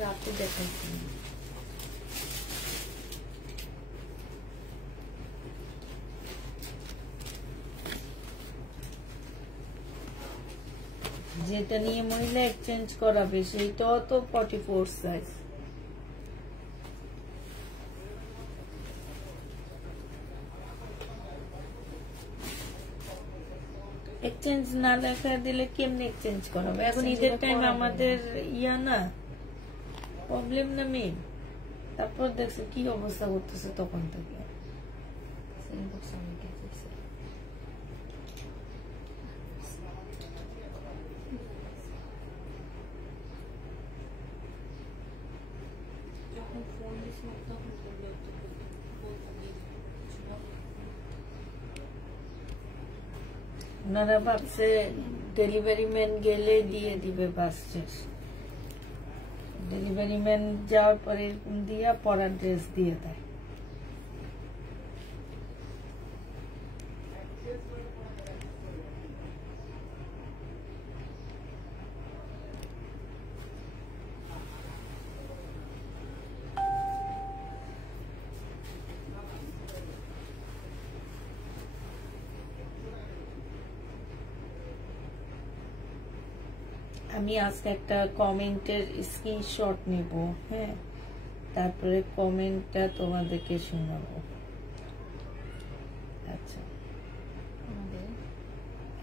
রাতে দেখাচ্ছি যেটা নিয়ে মহিলা এক্সচেঞ্জ করাবে সেইটাও তো 44 সাইজ। এক্সচেঞ্জ না দেখা দিলে কেমনে এক্সচেঞ্জ করাবে? এখন ঈদের টাইম আমাদের ইয়া না প্রবলেম না মেন। তারপর দেখছে কি অবস্থা করতেছে তখন থেকে। ওনারা ভাবছে ডেলিভারি ম্যান গেলে দিয়ে দিবে, বাস শেষ। ডেলিভারি ম্যান যাওয়ার পরে দিয়া পরার ড্রেস দিয়ে দেয়। আমি আজকে একটা কমেন্টের স্ক্রিনশট নেব, হ্যাঁ, তারপরে কমেন্টটা তোমাদেরকে শোনাবো। আচ্ছা,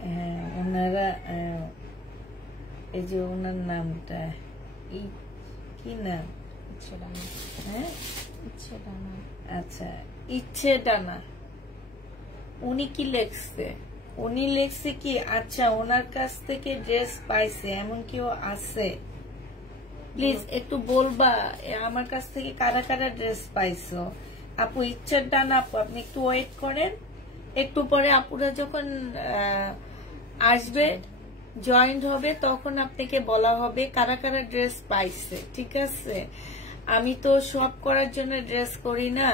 হ্যাঁ, ওনারা এই যে ওনার নামটা কি নাম? হ্যাঁ, আচ্ছা, ইচ্ছে ডানা। উনি কি লেখছে? উনি লেখছে কি, আচ্ছা ওনার কাছ থেকে ড্রেস পাইছে এমন কেউ আছে? প্লিজ একটু বলবা আমার কাছ থেকে কারা কারা ড্রেস পাইছো। আপু ইচ্ছার ডান আপু, আপনি একটু ওয়েট করেন, একটু পরে আপুরা যখন আসবে জয়েন্ট হবে তখন আপনাকে বলা হবে কারা কারা ড্রেস পাইছে, ঠিক আছে? আমি তো সব করার জন্য ড্রেস করি না,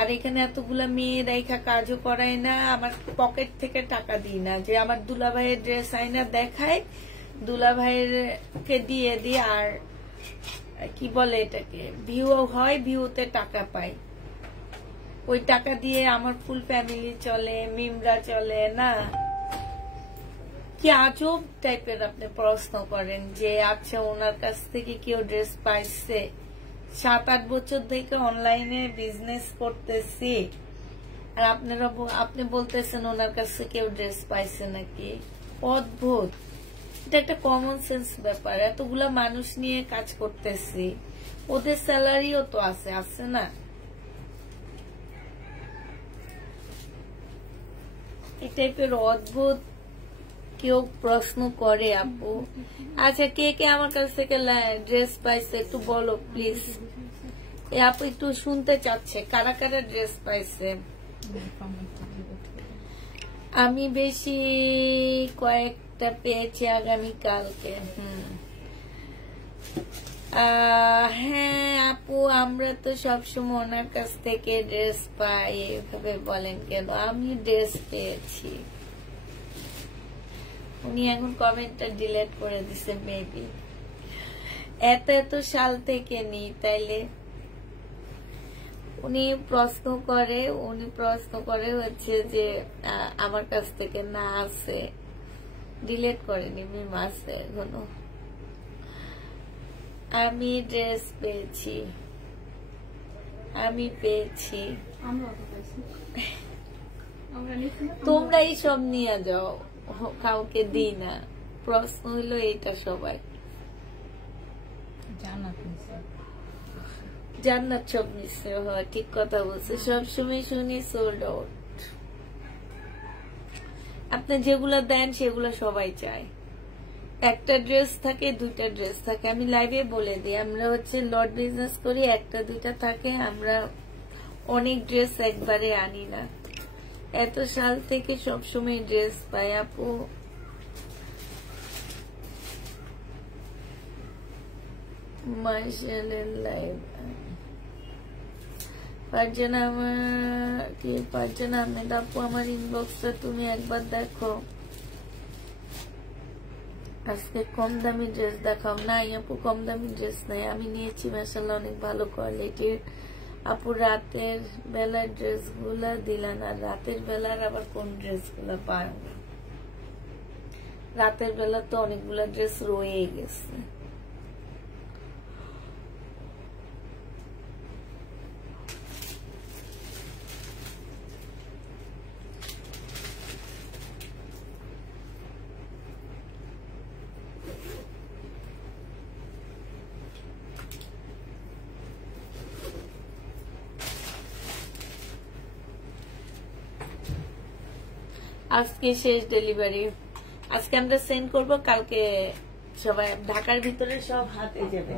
আর এখানে এতগুলা মেয়ে দেখা কাজও করাই না, আমার পকেট থেকে টাকা দিই না যে আমার দুলাভাইয়ের ড্রেস আইনা দেখায়, দুলাভাইয়ের কে দিয়ে দিই, আর কি বলে এটাকে ভিউ হয়, ভিউতে টাকা পাই, ওই টাকা দিয়ে আমার ফুল ফ্যামিলি চলে, মিমরা চলে না। কি আজব টাইপের আপনি প্রশ্ন করেন যে আচ্ছা ওনার কাছ থেকে কেউ ড্রেস পাইছে। 7-8 বছর থেকে অনলাইনে বিজনেস করতেছি, আর আপনি বলতেছেন ওনার কাছে কেউ ড্রেস পাইছে নাকি? অদ্ভুত, এটা একটা কমন সেন্স ব্যাপার। এতগুলা মানুষ নিয়ে কাজ করতেছি, ওদের স্যালারিও তো আছে না? এই টাইপের অদ্ভুত কেউ প্রশ্ন করে আপু। আচ্ছা, কে কে আমার কাছ থেকে ড্রেস পাইছে একটু বলো প্লিজ। আপু একটু শুনতে চাচ্ছে কারা কারা ড্রেস পাইছে। আমি বেশি কয়েকটা পেয়েছি আগামীকালকে। হ্যাঁ আপু, আমরা তো সবসময় ওনার কাছ থেকে ড্রেস পাই, এভাবে বলেন কেন? আমি ড্রেস পেয়েছি। উনি এখন কমেন্টটা ডিলিট করে দিছে মেবি। এত এত সাল থেকে নি, তাইলে উনি প্রশ্ন করে হচ্ছে যে আমার কাছ থেকে না আছে, ডিলিট করেনি, মিম আছে এখনো। আমি ড্রেস পেয়েছি, আমি পেয়েছি, তোমরাই সব নিয়ে যাও, কাউকে দিই না। প্রশ্ন হইলো এইটা, সবাই জান্নাত সব নিচ্ছে। হয়, ঠিক কথা বলছে, সবসময় শুনি সোল্ড আউট। আপনি যেগুলো দেন সেগুলো সবাই চায়। একটা ড্রেস থাকে, দুইটা ড্রেস থাকে। আমি লাইভে বলে দিই, আমরা হচ্ছে লট বিজনেস করি, একটা দুইটা থাকে, আমরা অনেক ড্রেস একবারে আনি না। এত সাল থেকে সবসময় ড্রেস পাই আপু। মাশাআল্লাহ। ফারজানা আহমেদ আপু, আমার ইনবক্সটা তুমি একবার দেখো। আজকে কম দামি ড্রেস দেখাও। নাই আপু, কম দামি ড্রেস নাই, আমি নিয়েছি মাশাআল্লাহ অনেক ভালো কোয়ালিটির। আপু রাতের বেলার ড্রেস গুলা দিলা না। রাতের বেলার আবার কোন ড্রেস গুলা পায় না? রাতের বেলা তো অনেকগুলা ড্রেস রয়ে গেছে। আজকে শেষ ডেলিভারি, আজকে আমরা সেন্ড করব, কালকে সবাই ঢাকার ভিতরে সব হাতে যাবে।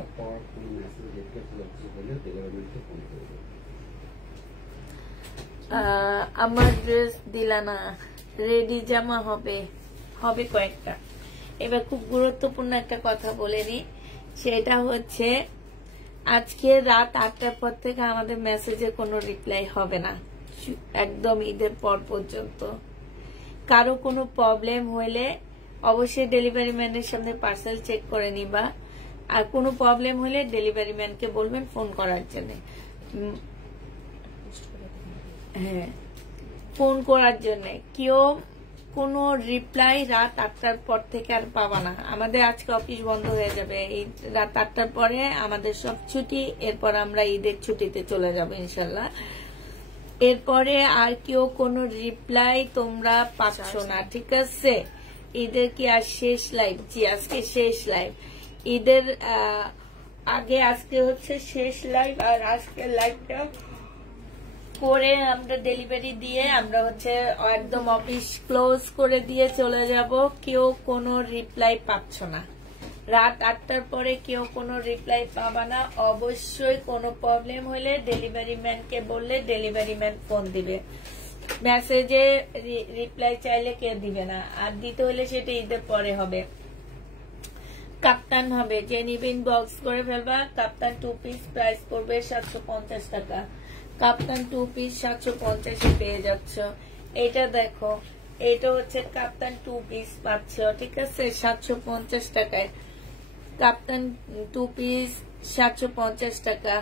আমার ড্রেস দিলা না, রেডি জামা হবে, হবে কয়েকটা। এবার খুব গুরুত্বপূর্ণ একটা কথা বলে নি, সেটা হচ্ছে আজকে রাত 8টার পর থেকে আমাদের মেসেজে কোনো রিপ্লাই হবে না, একদম ঈদের পর পর্যন্ত। কারো কোনো প্রবলেম হইলে অবশ্যই ডেলিভারি ম্যানের সামনে পার্সেল চেক করে নিবা, আর কোনো প্রবলেম হলে ডেলিভারি ম্যানকে বলবেন ফোন করার জন্য। হ্যাঁ, ফোন করার জন্য। কেউ কোনো রিপ্লাই রাত 8টার পর থেকে আর পাবা না। আমাদের আজকে অফিস বন্ধ হয়ে যাবে, এই রাত 8টার পরে আমাদের সব ছুটি, এরপর আমরা ঈদের ছুটিতে চলে যাবো ইনশাল্লাহ। এরপরে আর কেউ কোনো রিপ্লাই তোমরা পাচ্ছ না, ঠিক আছে? ঈদের কি আর শেষ লাইভ? জি, আজকে শেষ লাইভ। ঈদের আগে আজকে হচ্ছে শেষ লাইভ, আর আজকে লাইভটা করে আমরা ডেলিভারি দিয়ে আমরা হচ্ছে একদম অফিস ক্লোজ করে দিয়ে চলে যাব। কেউ কোনো রিপ্লাই পাচ্ছ না, রাত 8টার পরে কেউ কোনো রিপ্লাই পাবা না। অবশ্যই কোনো প্রবলেম হলে ডেলিভারি ম্যানকে বললে ডেলিভারি ম্যান ফোন দিবে। মেসেজে রিপ্লাই চাইলে কেউ দিবে না, আর দিতে হলে সেটা ঈদের পরে হবে। কাপ্তান হবে, যে নিবে ইনবক্স করে ফেলবা। কাপ্তান 2 পিস, প্রাইস পড়বে 750 টাকা। কাপ্তান 2 পিস 750 পেয়ে যাচ্ছ। এটা দেখো, এটা হচ্ছে কাপ্তান 2 পিস পাচ্ছ, ঠিক আছে, 750 টাকায়। কাপ্তান 2 পিস 750 টাকা,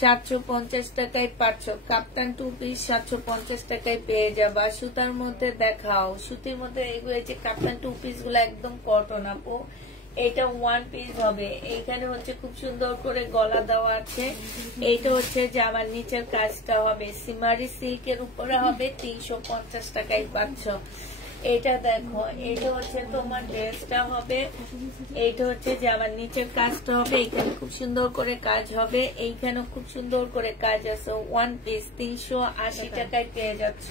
750 টাকায় পাচ্ছ। কাপ্তান 2 পিস 750 টাকায় পেয়ে যাবা। সুতার মধ্যে দেখাও, সুতির মধ্যে এগুলো যে কাপ্তান 2 পিস গুলো একদম কটন আপু। এটা 1 পিস হবে। এইখানে হচ্ছে খুব সুন্দর করে গলা দেওয়া আছে। এইটা হচ্ছে যে আমার নিচের কাজটা হবে সিমারি সিল্কের উপরে হবে, 350 টাকায় পাচ্ছ। এটা দেখো, এটা হচ্ছে তোমার ড্রেসটা হবে। এইটা হচ্ছে যে আমার নিচের কাজটা হবে, এইখানে খুব সুন্দর করে কাজ হবে, এইখানে খুব সুন্দর করে কাজ আছে। 1 পিস 380 টাকায় পেয়ে যাচ্ছ।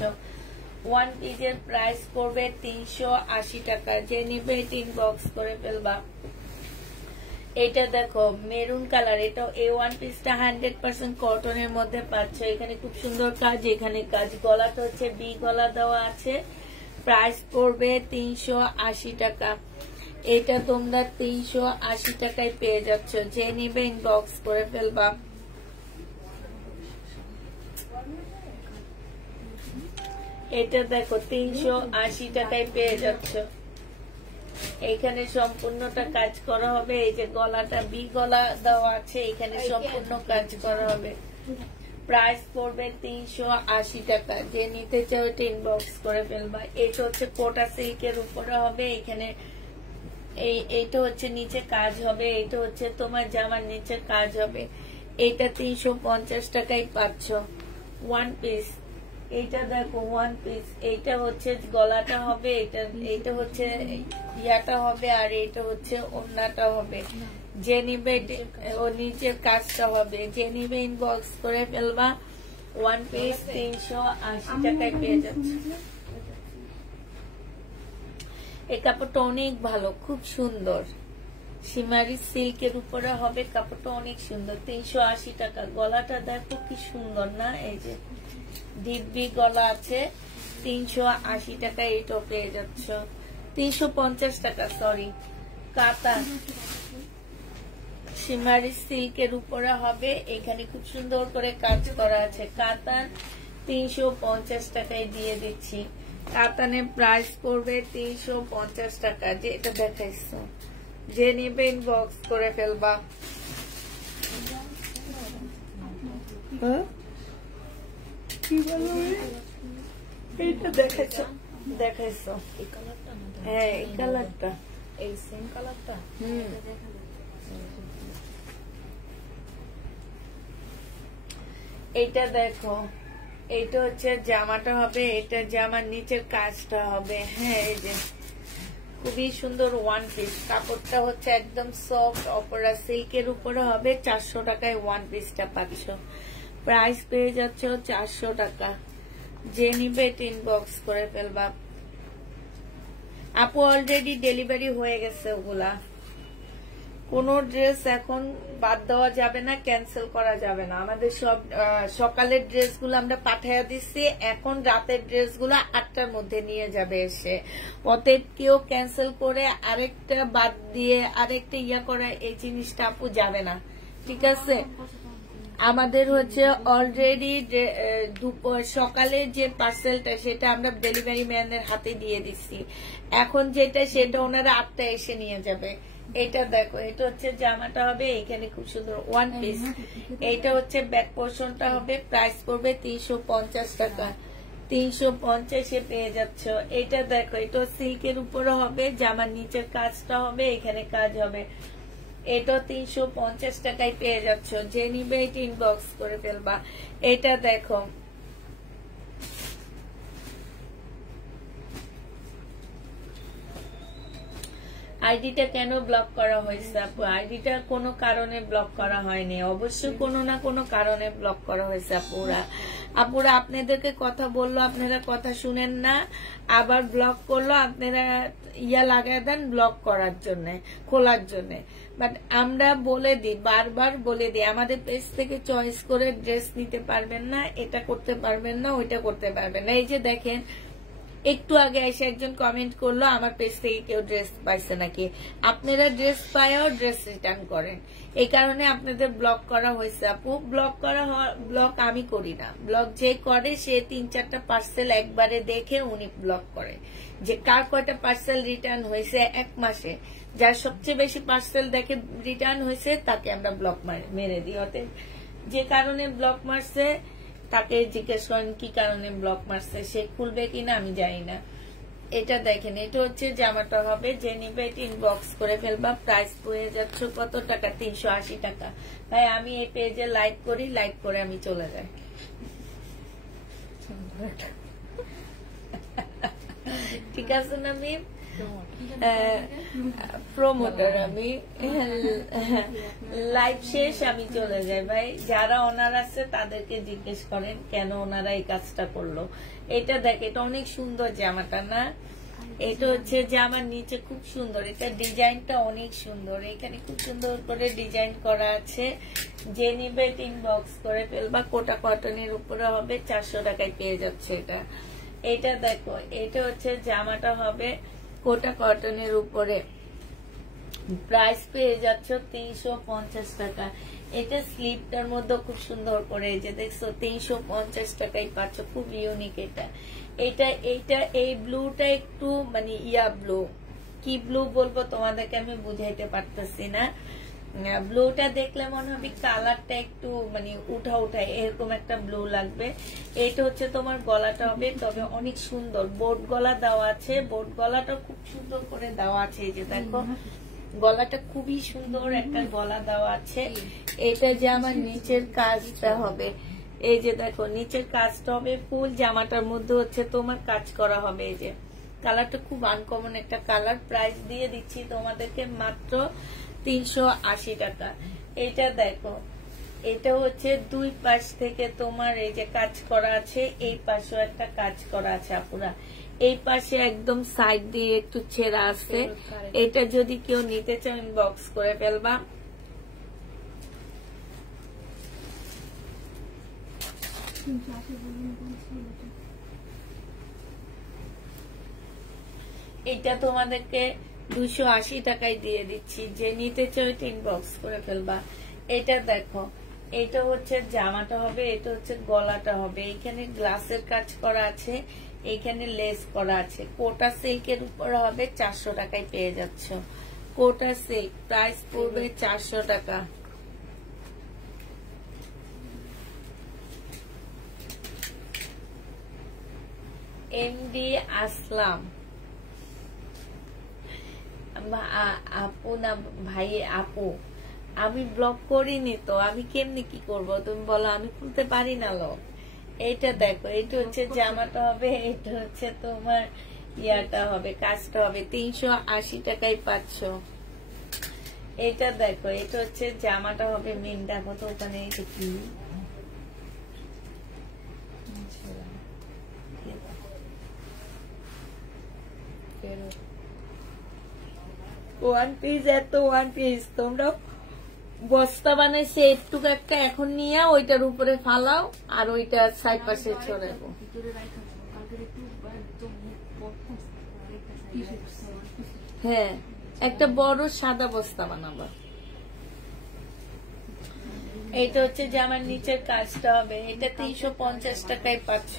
1 পিসের প্রাইস পড়বে 380 টাকা। যে নিবে ইনবক্স করে ফেলবা। এটা দেখো মেরুন কালার, এটা এই 1 পিসটা 100% কটনের মধ্যে পাচ্ছ। এখানে খুব সুন্দর কাজ, এখানে কাজ। গলাটা হচ্ছে বি গলা দেওয়া আছে, প্রাইস পড়বে 380 টাকা। এটা তোমরা 380 টাকায় পেয়ে যাচ্ছ, যে নিবে ইনবক্স করে ফেলবা। এটা দেখো 380 টাকায় পেয়ে যাচ্ছ। এখানে সম্পূর্ণটা কাজ করা হবে, এই যে গলাটা বি গলা দেওয়া আছে, এখানে সম্পূর্ণ কাজ করা হবে। প্রাইস পড়বে 380 টাকা, যে নিতে চাও এটা ইনবক্স করে ফেলবা। এটা হচ্ছে কোটা সিল্কের উপরে হবে, এখানে এইটা হচ্ছে নিচে কাজ হবে, এটা হচ্ছে তোমার জামার নিচে কাজ হবে। এটা 350 টাকায় পাচ্ছ ওয়ান পিস। এইটা দেখো ওয়ান পিস, এইটা হচ্ছে গলাটা হবে, এইটা হচ্ছে ইয়াটা হবে, আর এইটা হচ্ছে ওড়নাটা হবে। যে নিবে ও নিচের কাজটা হবে, যে নিবে ইনবক্স করে ফেলবা। ওয়ান পিস 380 টাকায় পেয়ে যাচ্ছে। এই কাপড়টা অনেক ভালো, খুব সুন্দর, শিমারি সিল্কের উপরে হবে, কাপড়টা অনেক সুন্দর। 380 টাকা। গলাটা দেখো কি সুন্দর না, এই যে দিব্যি গলা আছে। 380 টাকা এটাও পেয়ে যাচ্ছ। 350 টাকা, সরি, কাতান শিমারি সিল্কের উপরে হবে, এখানে খুব সুন্দর করে কাজ করা আছে। কাতান 350 টাকায় দিয়ে দিচ্ছি। কাতানের প্রাইস পড়বে 350 টাকা। যেটা দেখাইছো, যে নিবে ইনবক্স করে ফেলবা। এইটা দেখাইছো, হ্যাঁ এই কালারটা, এই সেম কালারটা। এইটা দেখো, এইটা হচ্ছে জামাটা হবে, এটা জামার নিচের কাজটা হবে। হ্যাঁ এই যে খুবই সুন্দর ওয়ান পিস, কাপড়টা হচ্ছে একদম সফট অপরা সিল্কের উপরে হবে। 400 টাকায় ওয়ান পিসটা পাচ্ছ। প্রাইস পেয়ে যাচ্ছ 400 টাকা। যে নিবে ইনবক্স করে ফেলবা। আপু অলরেডি ডেলিভারি হয়ে গেছে ওগুলা। কোন ড্রেস এখন বাদ দেওয়া যাবে না, ক্যান্সেল করা যাবে না। আমাদের সব সকালের ড্রেসগুলো আমরা পাঠাইয়া দিচ্ছি, এখন রাতের ড্রেসগুলো 8টার মধ্যে নিয়ে যাবে এসে। অতএব কেউ ক্যান্সেল করে আরেকটা বাদ দিয়ে আরেকটা ইয়া করা, এই জিনিসটা আপু যাবে না, ঠিক আছে? আমাদের হচ্ছে অলরেডি সকালে যে পার্সেলটা সেটা আমরা ডেলিভারি ম্যানের হাতে দিয়ে দিচ্ছি। এখন যেটা সেটা ওনারা 8টায় এসে নিয়ে যাবে। এটা দেখো, এটা হচ্ছে জামাটা হবে, এখানে খুব সুন্দর ওয়ান পিস। এইটা হচ্ছে ব্যাক পোর্শনটা হবে। প্রাইস পড়বে 350 টাকা। 350-এ পেয়ে যাচ্ছ। এটা দেখো, এটা সিল্কের উপরে হবে, জামার নিচের কাজটা হবে, এখানে কাজ হবে। এটা 350 টাকায় পেয়ে যাচ্ছ। যে নিবে এটা ইনবক্স করে ফেলবা। এটা দেখো, আইডিটা কেন ব্লক করা হয়েছে আপু? আইডিটা কোনো কারণে ব্লক করা হয়নি, অবশ্যই কোনো না কোনো কারণে ব্লক করা হয়েছে আপুরা আপনাদেরকে কথা বললো, আপনারা কথা শুনেন না, আবার ব্লক করলো, আপনারা ইয়া লাগাই দেন ব্লক করার জন্য, খোলার জন্য। বাট আমরা বলে দিই, বারবার বলে দিই, আমাদের পেজ থেকে চয়েস করে ড্রেস নিতে পারবেন না, এটা করতে পারবেন না, ওইটা করতে পারবেন না। এই যে দেখেন, একটু আগে এসে একজন কমেন্ট করলো আমার পেজ থেকে কেউ ড্রেস পাইছে নাকি। আপনারা ড্রেস পাইও ড্রেস রিটার্ন করেন, এই কারণে আপনাদের ব্লক করা হয়েছে আপু। ব্লক আমি করি না, ব্লক যে করে সে 3-4টা পার্সেল একবারে দেখে উনি ব্লক করে, যে কার কয়টা পার্সেল রিটার্ন হয়েছে এক মাসে। যার সবচেয়ে বেশি পার্সেল দেখে রিটার্ন হয়েছে তাকে আমরা ব্লক মেরে দিই। অতএব যে কারণে ব্লক মারছে তাকে জিজ্ঞেস করেন কি কারণে ব্লক মারছে, সে খুলবে কিনা আমি জানি না। এটা দেখেন, এটা হচ্ছে জামাটা হবে, যে নিবে এটা ইনবক্স করে ফেলবা। প্রাইস পড়ে যাচ্ছে কত টাকা? 380 টাকা। ভাই আমি এই পেজে লাইক করি, লাইক করে আমি চলে যাই। ঠিক আছে না? আমি প্রমোটার, আমি লাইভ শেষ আমি চলে যাই। ভাই যারা ওনার আছে তাদেরকে জিজ্ঞেস করেন কেন ওনারা এই কাজটা করলো। এটা দেখ, এটা অনেক সুন্দর জামাটা না? এটা হচ্ছে জামার নিচে খুব সুন্দর, এটা ডিজাইনটা অনেক সুন্দর, এখানে খুব সুন্দর করে ডিজাইন করা আছে। যে নিবে ইনবক্স করে ফেলবা। কোটা কটনের উপরে হবে, 400 টাকায় পেয়ে যাচ্ছে এটা। এটা দেখো, এটা হচ্ছে জামাটা হবে কোটা কটনের উপরে, প্রাইস পেয়ে যাচ্ছ 350 টাকা। এটা স্লিপটার মধ্যে খুব সুন্দর করে যে দেখছো 350 টাকায় পাচ্ছ, খুব ইউনিক। এটা এই ব্লুটা একটু মানে ইয়া ব্লু, কি ব্লু বলবো তোমাদেরকে আমি বুঝাইতে পারতেছি না। ব্লুটা দেখলে মনে হবে কালারটা একটু মানে উঠা এরকম একটা ব্লু লাগবে। এটা হচ্ছে তোমার গলাটা হবে, তবে অনেক সুন্দর বোট গলা দেওয়া আছে, বোট গলাটা খুব সুন্দর করে দেওয়া আছে। এই যে দেখো গলাটা খুবই সুন্দর একটা গলা দেওয়া আছে। এটা যে আমার নিচের কাজটা হবে, এই যে দেখো নিচের কাজটা হবে ফুল জামাটার মধ্যে হচ্ছে তোমার কাজ করা হবে। এই যে কালারটা খুব আনকমন একটা কালার। প্রাইস দিয়ে দিচ্ছি তোমাদেরকে মাত্র 380 টাকা। এটা দেখো এটা হচ্ছে দুই পাশ থেকে তোমার এই যে কাজ করা আছে, এই পাশেও একটা কাজ করা আছে আপুরা, এই পাশে একদম সাইড দিয়ে একটু ছেঁড়া আছে। এটা যদি কেউ নিতে চাও ইনবক্স করে ফেলবা। এটা তোমাদেরকে 280 টাকায় দিয়ে দিচ্ছি, যে নিতে চাও ইনবক্স করে ফেলবা। এটা দেখো এটা হচ্ছে জামাটা হবে, এটা হচ্ছে গলাটা হবে। এখানে গ্লাসের কাজ করা আছে, এখানে লেস করা আছে। কোটা সিল্কের উপর হবে, 400 টাকায় পেয়ে যাচ্ছ। কোটা সিল্ক প্রাইস পড়বে 400 টাকা। এমডি আসলাম আপু না ভাই, আপু আমি ব্লক করিনি তো, আমি কেমনি কি করব তুমি বলো, আমি খুলতে পারি না লোক। এইটা দেখো এটা হচ্ছে জামাটা হবে, এটা হচ্ছে তোমার ইয়াটা হবে, কাজটা হবে। 380 টাকায় পাচ্ছ। এটা দেখো এটা হচ্ছে জামাটা হবে মেন। দেখো তো ওখানে এটা কি ওয়ান পিস, এত ওয়ান পিস তোমরা বস্তা বানাইছে একটু একটা, এখন নিয়ে ওইটার উপরে ফালাও আর ওইটা সাইড পাশে ছড়াবো। হ্যাঁ একটা বড় সাদা বস্তা বানাবো। এটা হচ্ছে যে আমার নিচের কাজটা হবে, এটা 350 টাকায় পাচ্ছ।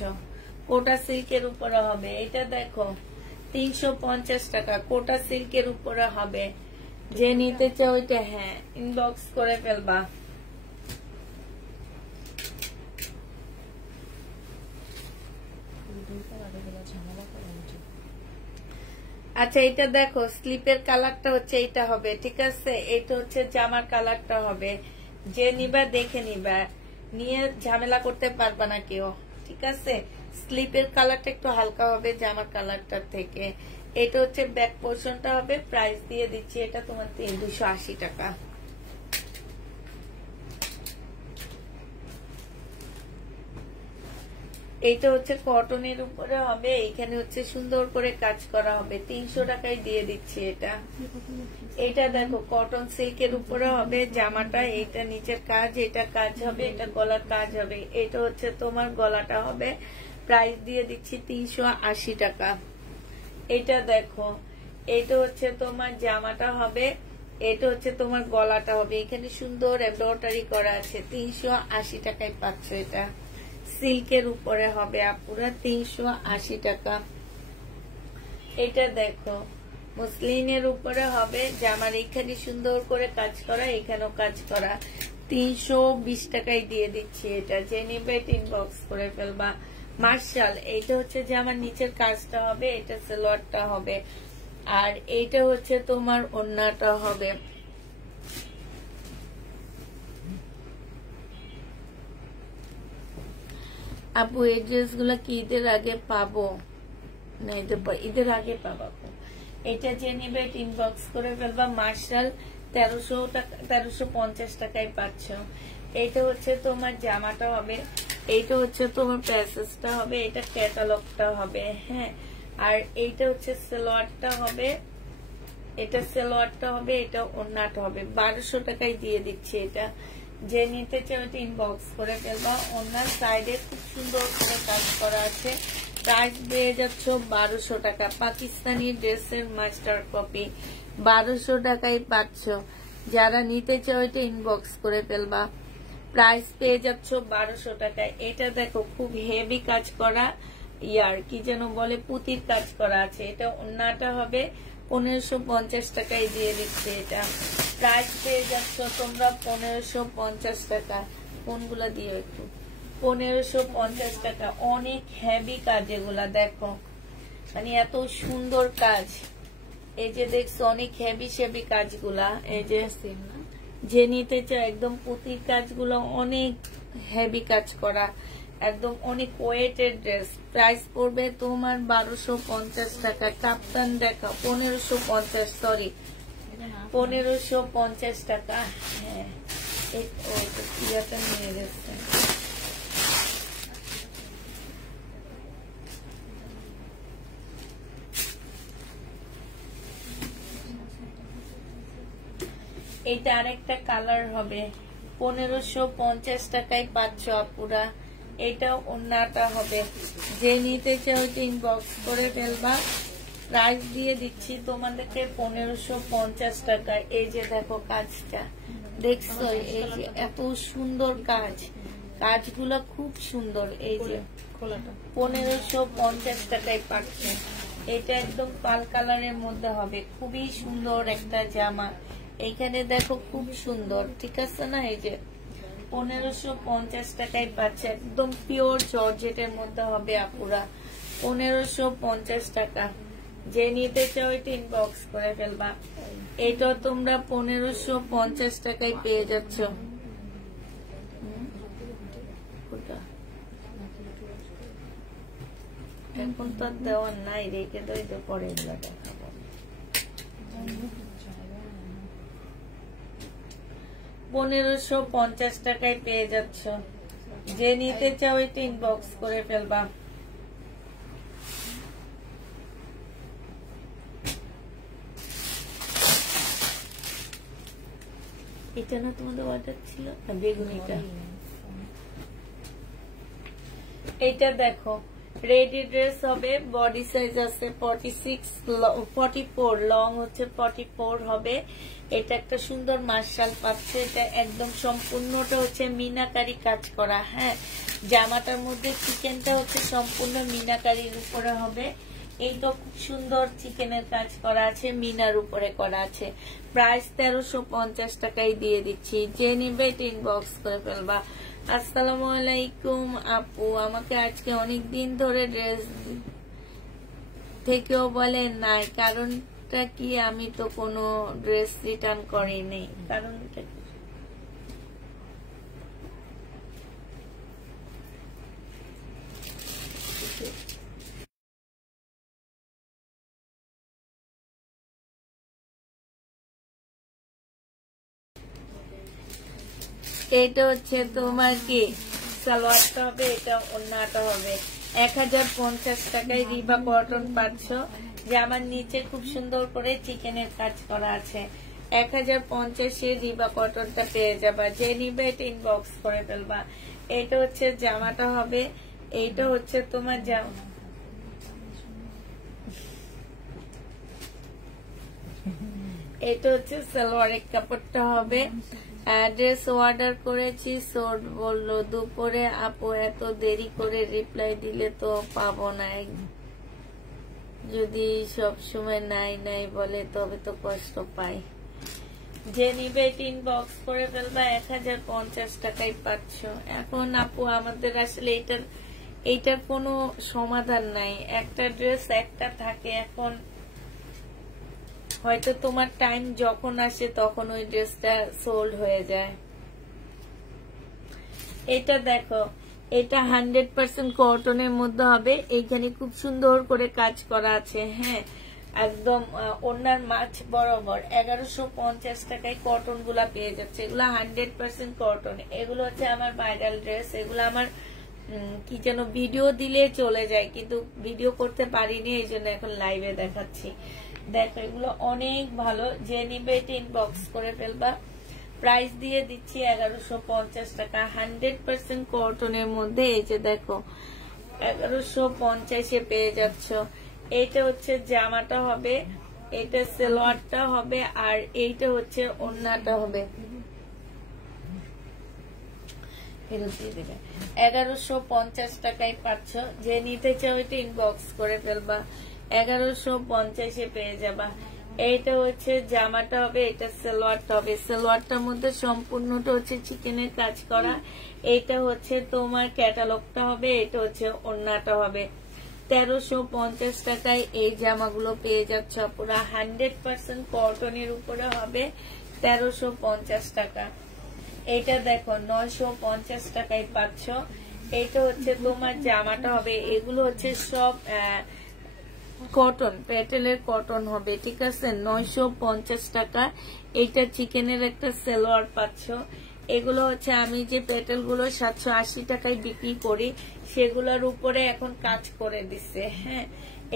কোটা সিল্কের উপরে হবে। এটা দেখো 350 টাকা কোটা সিল্কের উপরে হবে, যে নিতে চাও ওইটা হ্যাঁ ইনবক্স করে ফেলবা। আচ্ছা এটা দেখো স্লিপের কালারটা হচ্ছে এইটা হবে, ঠিক আছে। এটা হচ্ছে জামার কালারটা হবে, যে নিবা দেখে নিবা, নিয়ে ঝামেলা করতে পারবা না কেউ, ঠিক আছে। স্লিপের কালারটা একটু হালকা হবে জামার কালারটার থেকে। এটা হচ্ছে ব্যাক পোর্শনটা হবে। প্রাইস দিয়ে দিচ্ছি এটা তোমার 280 টাকা। এইটা হচ্ছে কটনের উপরে হবে, এখানে হচ্ছে সুন্দর করে কাজ করা হবে। 300 টাকায় দিয়ে দিচ্ছি এটা। এটা দেখো কটন সিল্কের উপরে হবে জামাটা, এটা নিচের কাজ, এটা কাজ হবে, এটা গলার কাজ হবে। এটা হচ্ছে তোমার গলাটা হবে। প্রাইস দিয়ে দিচ্ছি 380 টাকা। এটা দেখো এটা হচ্ছে তোমার জামাটা হবে, এটা হচ্ছে তোমার গলাটা হবে, এখানে সুন্দর এমব্রয়ডারি করা আছে। 380 টাকায় পাচ্ছ। এটা সিল্কের উপরে হবে আপুরা, 380 টাকা। এটা দেখো মুসলিনের উপরে হবে, জামার এখানে সুন্দর করে কাজ করা, এখানেও কাজ করা। 320 টাকায় দিয়ে দিচ্ছি এটা, যে নিবে ইনবক্স করে ফেলবা। মার্শাল এইটা হচ্ছে যে আমার নিচের কাজটা হবে, এটা সালোয়ারটা হবে, আর এইটা হচ্ছে তোমার ওড়নাটা হবে। আপু এই ড্রেস গুলা কি ঈদের আগে পাবো? না ঈদের আগে পাবো। এটা যে নিবে ইনবক্স করে ফেলবা। মার্শাল 1300 টাকা 1350 টাকায় পাচ্ছ। এইটা হচ্ছে তোমার জামাটা হবে, এইটা হচ্ছে তোমার প্যাসেজটা হবে, এটা ক্যাটালগটা হবে, হ্যাঁ। আর এইটা হচ্ছে সালোয়ারটা হবে, এটা সালোয়ারটা হবে, এটা ওড়নাটা হবে। 1200 টাকায় দিয়ে দিচ্ছি এটা, যে নিতে চাও এটা ইনবক্স করে ফেলবা। ওড়নার সাইডে খুব সুন্দর করে কাজ করা আছে। প্রাইস পেয়ে যাচ্ছ 1200 টাকা। পাকিস্তানি ড্রেসের মাস্টার কপি, 1200 টাকায় পাচ্ছ। যারা নিতে চাও এটা ইনবক্স করে ফেলবা। প্রাইস পেয়ে যাচ্ছ 1200 টাকায়। এটা দেখো খুব হেভি কাজ করা, ইয়ার কি যেন বলে, পুঁতির কাজ করা আছে। এটা ওন্নাটা হবে 1550 টাকায় দিয়ে দিচ্ছে। এটা প্রাইস পেয়ে যাচ্ছ তোমরা 1550 টাকা। কোনগুলা দিয়ে একটু 1550 টাকা। অনেক হেভি কাজ এগুলা, দেখো মানে এত সুন্দর কাজ। এই যে দেখছো অনেক হেভি সেভি কাজগুলা। এই যে নিতে চাও একদম পুঁতির কাজগুলো অনেক হেভি কাজ করা, একদম অনেক ওয়েটের ড্রেস। প্রাইস পড়বে তোমার 1250 টাকা। কাপ্তান দেখা 1550, সরি 1550 টাকা। হ্যাঁ ইয়াটা নিয়ে গেছে। এইটা আরেকটা কালার হবে, 1550 টাকায় পাচ্ছ আপুরা। এটা ওন্নাটা হবে। যে নিতে চাও ইনবক্স করে ফেলবা। প্রাইস দিয়ে দিচ্ছি তোমাদেরকে 1550 টাকায়। এই যে দেখো কাজটা দেখছো, এই যে এত সুন্দর কাজ, কাজগুলো খুব সুন্দর। এই যে 1550 টাকায় পাচ্ছ। এটা একদম পাল কালারের মধ্যে হবে, খুবই সুন্দর একটা জামা। এইখানে দেখো খুব সুন্দর, ঠিক আছে না? এই যে 1550 টাকায় পাচ্ছে, একদম পিওর জর্জেটের মধ্যে হবে আপুরা। 1550 টাকা। যে নিতে চাও এটা ইনবক্স করে ফেলবা। এটা তোমরা 1550 টাকায় পেয়ে যাচ্ছ। এখন তো দেওয়ার নাই, রেখে দই তো পরে এগুলো দেখাবো। 1550 টাকায় পেয়ে যাচ্ছ। যে নিতে চাও এটা ইনবক্স করে ফেলবা। এটা না তোমাদের অর্ডার ছিল, বেগুনিটা। এইটা দেখো রেডি ড্রেস হবে, বডি সাইজ আছে 44, লং হচ্ছে 44 হবে। এটা একটা সুন্দর মার্শাল পাচ্ছে। এটা একদম সম্পূর্ণটা হচ্ছে মিনাকারি কাজ করা। হ্যাঁ, জামাটার মধ্যে চিকেনটা হচ্ছে সম্পূর্ণ মিনাকারির উপরে হবে। এইটা খুব সুন্দর চিকেনের কাজ করা আছে, মিনার উপরে করা আছে। প্রাইস 1350 টাকায় দিয়ে দিচ্ছি। যে নিবে ইনবক্স করে ফেলবা। আসসালামু আলাইকুম আপু, আমাকে আজকে অনেক দিন ধরে ড্রেস থেকেও বলে নাই, কারণটা কি? আমি তো কোনো ড্রেস রিটার্ন করিনি, কারণটা কি? এটা হচ্ছে তোমার কি সালোয়ারটা হবে, এটা ওন্নাটা হবে। 1050 টাকায় রিবা কটন পাচ্ছ। জামার নিচে খুব সুন্দর করে চিকেনের কাজ করা আছে। 1050 রিবা কটনটা পেয়ে যাবা। যে নিবে এটা ইনবক্স করে ফেলবা। এটা হচ্ছে জামাটা হবে, এইটা হচ্ছে তোমার জামা। এটা হচ্ছে সালোয়ারের কাপড়টা হবে। ড্রেস অর্ডার করেছি, সোড বললো দুপুরে। আপু এত দেরি করে রিপ্লাই দিলে তো পাবো না। যদি সব সময় নাই নাই বলে তবে তো কষ্ট পাই। যে নিবে ইনবক্স করে ফেলবা। 1050 টাকায় পাচ্ছ। এখন আপু আমাদের আসলে এইটার কোনো সমাধান নাই। একটা ড্রেস একটা থাকে। এখন হয়তো তোমার টাইম যখন আসে তখন ওই ড্রেসটা সোল্ড হয়ে যায়। এটা দেখো, এটা 100% কটনের মধ্যে হবে। এইখানে খুব সুন্দর করে কাজ করা আছে। হ্যাঁ, একদম ওনার মাছ বরাবর 1150 টাকায় কটন গুলা পেয়ে যাচ্ছে। এগুলো 100% কটন। এগুলো হচ্ছে আমার ভাইরাল ড্রেস। এগুলো আমার কি যেন ভিডিও দিলে চলে যায়, কিন্তু ভিডিও করতে পারিনি, এই জন্য এখন লাইভে দেখাচ্ছি। দেখো এগুলো অনেক ভালো। যে নিবে এটা ইনবক্স করে ফেলবা। প্রাইস দিয়ে দিচ্ছি 1150 টাকা। 100% কটনের মধ্যে। এই যে দেখো 1150 পেয়ে যাচ্ছ। এইটা হচ্ছে জামাটা হবে, এটা সালোয়ারটা হবে আর এইটা হচ্ছে ওড়নাটা হবে। ফেরত দিয়ে দেবে। 1150 টাকায় পাচ্ছ। যে নিতে চাও এটা ইনবক্স করে ফেলবা, 1150 পেয়ে যাবা। এইটা হচ্ছে জামাটা হবে, এটা সালোয়ারটা হবে। সালোয়ারটার মধ্যে সম্পূর্ণটা হচ্ছে চিকেনের কাজ করা। এইটা হচ্ছে তোমার ক্যাটালগটা হবে, এটা হচ্ছে ওড়নাটা হবে। 1350 টাকায় এই জামাগুলো পেয়ে যাচ্ছ। পুরা 100% কটনের উপরে হবে, 1350 টাকা। এটা দেখো 950 টাকায় পাচ্ছ। এটা হচ্ছে তোমার জামাটা হবে, এগুলো হচ্ছে সব কটন, প্যাটেলের কটন হবে, ঠিক আছে। 950 টাকা। এইটা চিকেনের একটা সালোয়ার পাচ্ছ। এগুলো হচ্ছে আমি যে প্যাটেল গুলো 780 টাকায় বিক্রি করি সেগুলোর উপরে এখন কাজ করে দিচ্ছে। হ্যাঁ,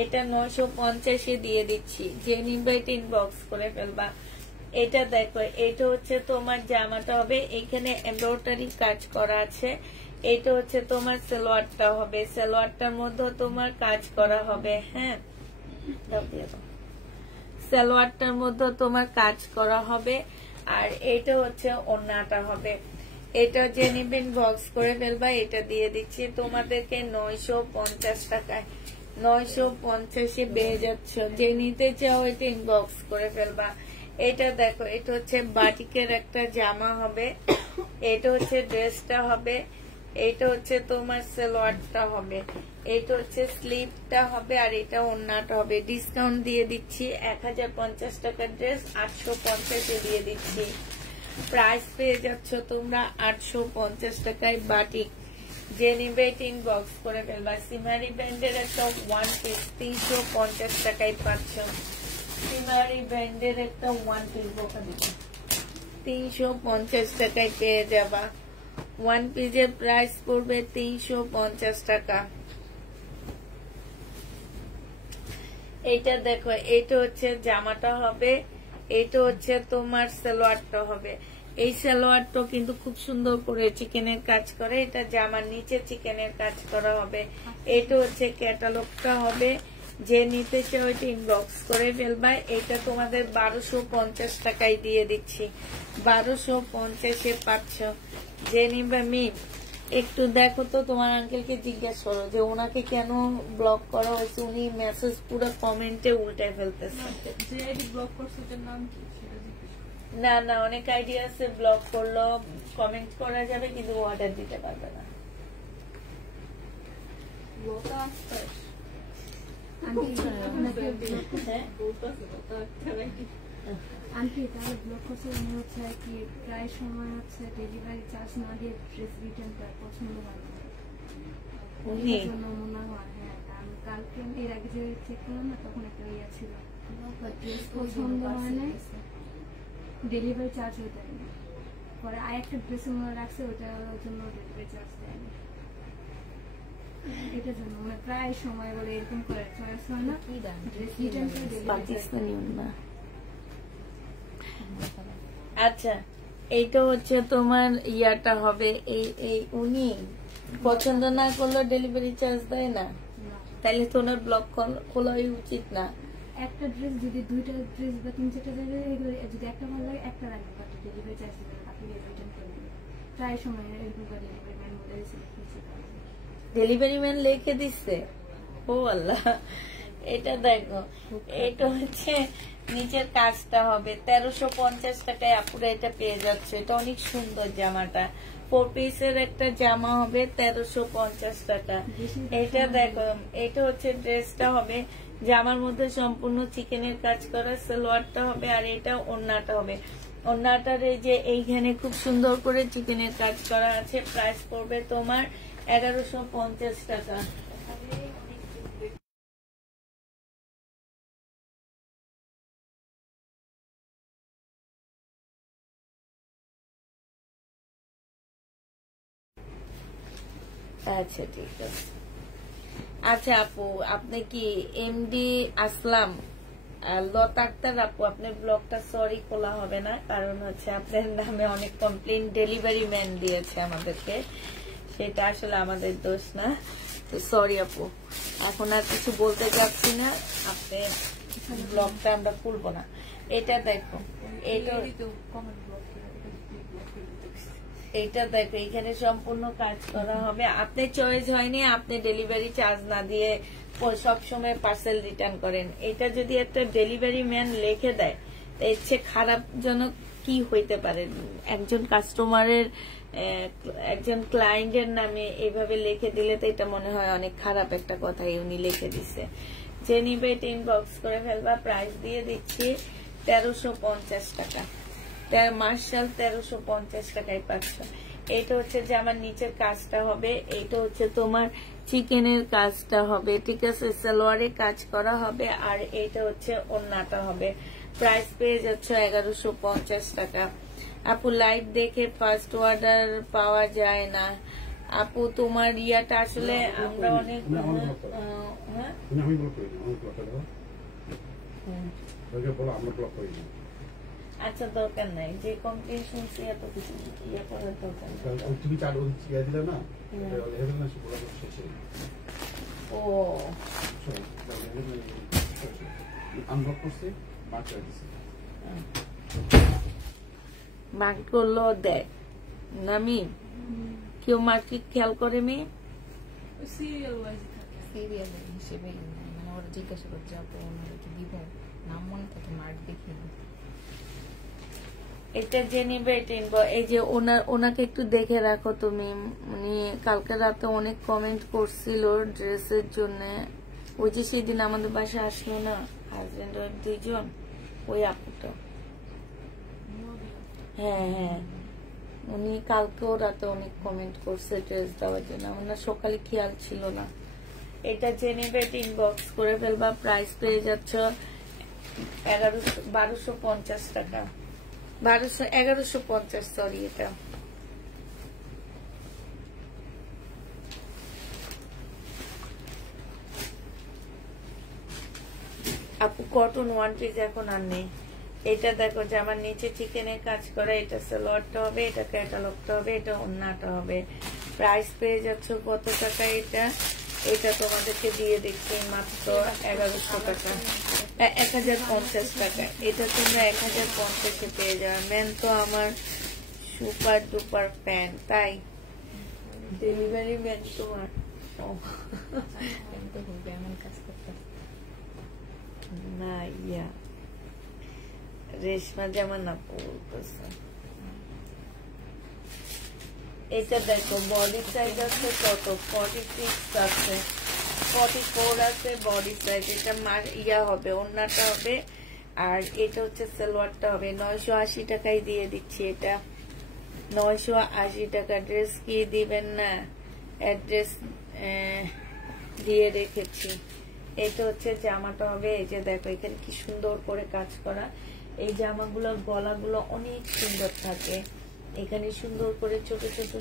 এটা 950 দিয়ে দিচ্ছি। যে নিবে এটা ইনবক্স করে ফেলবা। এটা দেখো, এটা হচ্ছে তোমার জামাটা হবে, এখানে এমব্রয়ডারি কাজ করা আছে। এটা হচ্ছে তোমার সালোয়ারটা হবে, সালোয়ারটার মধ্যে তোমার কাজ করা হবে। হ্যাঁ, সালোয়ারটার মধ্যে তোমার কাজ করা হবে আর এটা হচ্ছে ওড়নাটা হবে। এটা যে নিবেন বক্স করে ফেলবা, এটা দিয়ে দিচ্ছি তোমাদেরকে 950 টাকায়। 950 পেয়ে যাচ্ছ। যে নিতে চাও এটা ইনবক্স করে ফেলবা। এটা দেখো, এটা হচ্ছে বাটিকের একটা জামা হবে, এটা হচ্ছে ড্রেসটা হবে, এটা হচ্ছে তোমার সালোয়ারটা হবে, এটা হচ্ছে স্লিভটা হবে আর এটা ওড়নাটা হবে। ডিসকাউন্ট দিয়ে দিচ্ছি, 1050 টাকার ড্রেস 850 দিয়ে দিচ্ছি। প্রাইস পেয়ে যাচ্ছ তোমরা 850 টাকায় বাটিক। যে নিবে ইনবক্স করে ফেলবা। সিমারি ব্র্যান্ডের একটা ওয়ান পিস 350 টাকায় পাচ্ছ। সিমারি ব্র্যান্ডের একটা ওয়ান পিস 350 টাকায় পেয়ে যাবা। ওয়ান পিসের প্রাইস পড়বে 350 টাকা। এটা দেখো, এটা হচ্ছে জামাটা হবে, এটা হচ্ছে তোমার সালোয়ারটা হবে। এই সালোয়ারটা কিন্তু খুব সুন্দর করে চিকেনের কাজ করে, এটা জামার নিচে চিকেনের কাজ করা হবে। এটা হচ্ছে ক্যাটালগটা হবে। যে নিতে চাও এটা ইনবক্স করে ফেলবা। এটা তোমাদের 1250 টাকায় দিয়ে দিচ্ছি। 1250 পাচ্ছ। যে নিবে মিম একটু দেখো তো, তোমার আঙ্কেলকে জিজ্ঞেস করো যে ওনাকে কেন ব্লক করা হয়েছে। উনি মেসেজ পুরো কমেন্টে উল্টায় ফেলতেছে। না না, অনেক আইডিয়া আছে, ব্লক করলো কমেন্ট করা যাবে কিন্তু অর্ডার দিতে পারবে না। আন্টি তাহলে ব্লক করছে মনে হচ্ছে কি প্রায় সময় হচ্ছে ডেলিভারি চার্জ না দিয়ে ড্রেস রিটার্ন করা পছন্দ হয় না, মনে হয়। হ্যাঁ, আমি কালকে এর আগে যে চেক করলাম না তখন একটা ইয়ে ছিল, ড্রেস পছন্দ হয় না, ডেলিভারি চার্জ হয়ে দেয় না। পরে আর একটা ড্রেস মনে রাখছে, ওটার জন্য ডেলিভারি চার্জ দেয় না। এটার জন্য মানে প্রায় সময় বলে এরকম করে চয়েস হয় না, ড্রেস রিটার্ন করে ডেলিভারি। আচ্ছা, এইটা হচ্ছে তোমার ইয়াটা হবে। এই উনি পছন্দ না করলে ডেলিভারি চার্জ দেয় না, তাহলে তো ওনার ব্লক খোলাই উচিত না। একটা ড্রেস যদি দুইটা ড্রেস বা 3-4টা ড্রেস যদি একটা ভালো লাগে একটা রাখবে, বাট ডেলিভারি চার্জ দেবে না, আপনি রিটার্ন করে দেবেন। প্রায় সময় এরকম করে ডেলিভারি ম্যান বলেছে। ডেলিভারি ম্যান লিখে দিচ্ছে। ও আল্লাহ, এটা দেখো, এটা হচ্ছে নিচের কাজটা হবে। 1350 টাকায় আপুরা এটা পেয়ে যাচ্ছে। এটা অনেক সুন্দর জামাটা, 4 পিসের একটা জামা হবে, 1350 টাকা। এটা দেখো, এটা হচ্ছে ড্রেসটা হবে, জামার মধ্যে সম্পূর্ণ চিকেনের কাজ করা, সালোয়ারটা হবে আর এটা ওড়নাটা হবে। ওড়নাটার এই যে এইখানে খুব সুন্দর করে চিকেনের কাজ করা আছে। প্রাইস পড়বে তোমার 1150 টাকা। আচ্ছা ঠিক আছে। আচ্ছা আপু, আপনি কি এমডি আসলাম লতা আক্তার আপু, আপনার ব্লগটা সরি খোলা হবে না, কারণ হচ্ছে আপনার নামে অনেক কমপ্লেন ডেলিভারি ম্যান দিয়েছে আমাদেরকে, সেটা আসলে আমাদের দোষ না। তো সরি আপু, এখন আর কিছু বলতে যাচ্ছি না, আপনি ব্লগটা আমরা খুলবো না। এটা দেখো, এইটা দেখো, এখানে সম্পূর্ণ কাজ করা হবে। আপনি চয়েস হয়নি, আপনি ডেলিভারি চার্জ না দিয়ে সবসময় পার্সেল রিটার্ন করেন। এটা যদি একটা ডেলিভারি ম্যান লিখে দেয়, এর চেয়ে খারাপজনক কি হইতে পারে? একজন কাস্টমারের, একজন ক্লায়েন্টের নামে এইভাবে লিখে দিলে তো এটা মনে হয় অনেক খারাপ একটা কথাই উনি লিখে দিছে। যে নিবে ইনবক্স করে ফেলবা। প্রাইস দিয়ে দিচ্ছি 1350 টাকা। মার্শাল 1350 টাকায় পাচ্ছ। এটা হচ্ছে যে আমার নিচের কাজটা হবে, এইটা হচ্ছে তোমার চিকেনের কাজটা হবে, ঠিক আছে, সালোয়ারে কাজ করা হবে, আর এইটা হচ্ছে ওড়নাটা হবে। প্রাইস পেয়ে যাচ্ছ 1150 টাকা। আপু লাইভ দেখে ফার্স্ট অর্ডার পাওয়া যায় না আপু, তোমার ইয়াটা আসলে আমরা অনেক আচ্ছা দরকার নাই, যে কমপ্লেন শুনছি এত কিছু ইয়ে করার দরকার নেই। তুমি চার দিলে না, ও আনব্লক করছি, মার্ক করলো দেয় না। আমি কেউ মার্কেট খেয়াল করে মেয়ে সিরিয়াল হিসেবে, মানে ওরা জিজ্ঞাসা করছে আপু ওনাকে দিব নাম মনে থাকে মার্ক দেখিয়ে। এটা যে নিবে এটা নিবো। এই যে ওনাকে একটু দেখে রাখো তুমি। উনি কালকে রাতে অনেক কমেন্ট করছিল ড্রেসের জন্য। ওই যে সেদিন আমাদের বাসায় আসলো না হাজবেন্ড ওয়াইফ দুইজন, ওই আপুটা। হ্যাঁ হ্যাঁ, উনি কালকেও রাতে অনেক কমেন্ট করছে ড্রেস দেওয়ার জন্য, আমার সকালে খেয়াল ছিল না। এটা যে নিবে ইনবক্স করে ফেলবা। প্রাইস পেয়ে যাচ্ছ 1250 টাকা। 1150, সরি। এটা আপু কটন ওয়ান পিস এখন আর নেই। এটা দেখো যে আমার নিচে চিকেনের কাজ করা, এটা সালোয়ারটা হবে, এটা ক্যাটালগটা হবে, এটা ওড়নাটা হবে। প্রাইস পেয়ে যাচ্ছ কত টাকা? এটা তোমাদেরকে দিয়ে দেখছি মাত্র 1100 টাকা, 1050 টাকা। এটা তোমরা 1050-এ পেয়ে যাবে। মেন তো আমার সুপার ডুপার ফ্যান, তাই ডেলিভারি ম্যান তোমার না। ইয়া রেশমা যেমন না বলতেছে। এটা দেখো বডি সাইজ আছে কত, 46 আছে, 44 আছে বডি সাইজ। এটা ইয়া হবে, ওড়নাটা হবে, আর এটা হচ্ছে সালোয়ারটা হবে। 980 টাকায় দিয়ে দিচ্ছি। এটা 980 টাকা। ড্রেস কি দিবেন না? অ্যাড্রেস দিয়ে রেখেছি। এটা হচ্ছে জামাটা হবে। এই যে দেখো এখানে কি সুন্দর করে কাজ করা। এই জামাগুলোর গলাগুলো অনেক সুন্দর থাকে। এখানে সুন্দর করে ছোট ছোট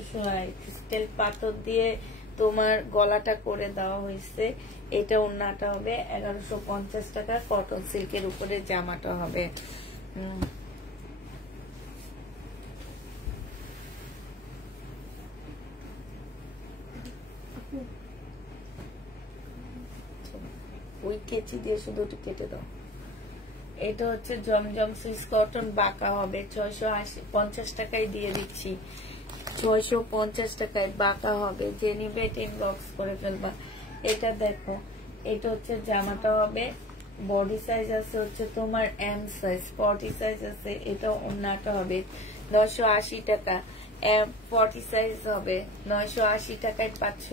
ক্রিস্টাল পাথর দিয়ে তোমার গলাটা করে দেওয়া হয়েছে। এটা ওড়নাটা হবে 1150 টাকা। কটন সিল্কের উপরে জামাটা হবে। ওই কেচি দিয়ে শুধু একটু কেটে দাও। এটা হচ্ছে জমজম সুইস কটন, বাঁকা হবে। 650 টাকায় দিয়ে দিচ্ছি। 650 টাকায় বাঁকা হবে। যে নিবে এটা ইনবক্স করে ফেলবা। এটা দেখো, এটা হচ্ছে জামাটা হবে। বডি সাইজ আছে হচ্ছে তোমার এম সাইজ, 40 সাইজ আছে। এটা ওড়নাটা হবে 980 টাকা। 40 সাইজ হবে 980 টাকায় পাচ্ছ।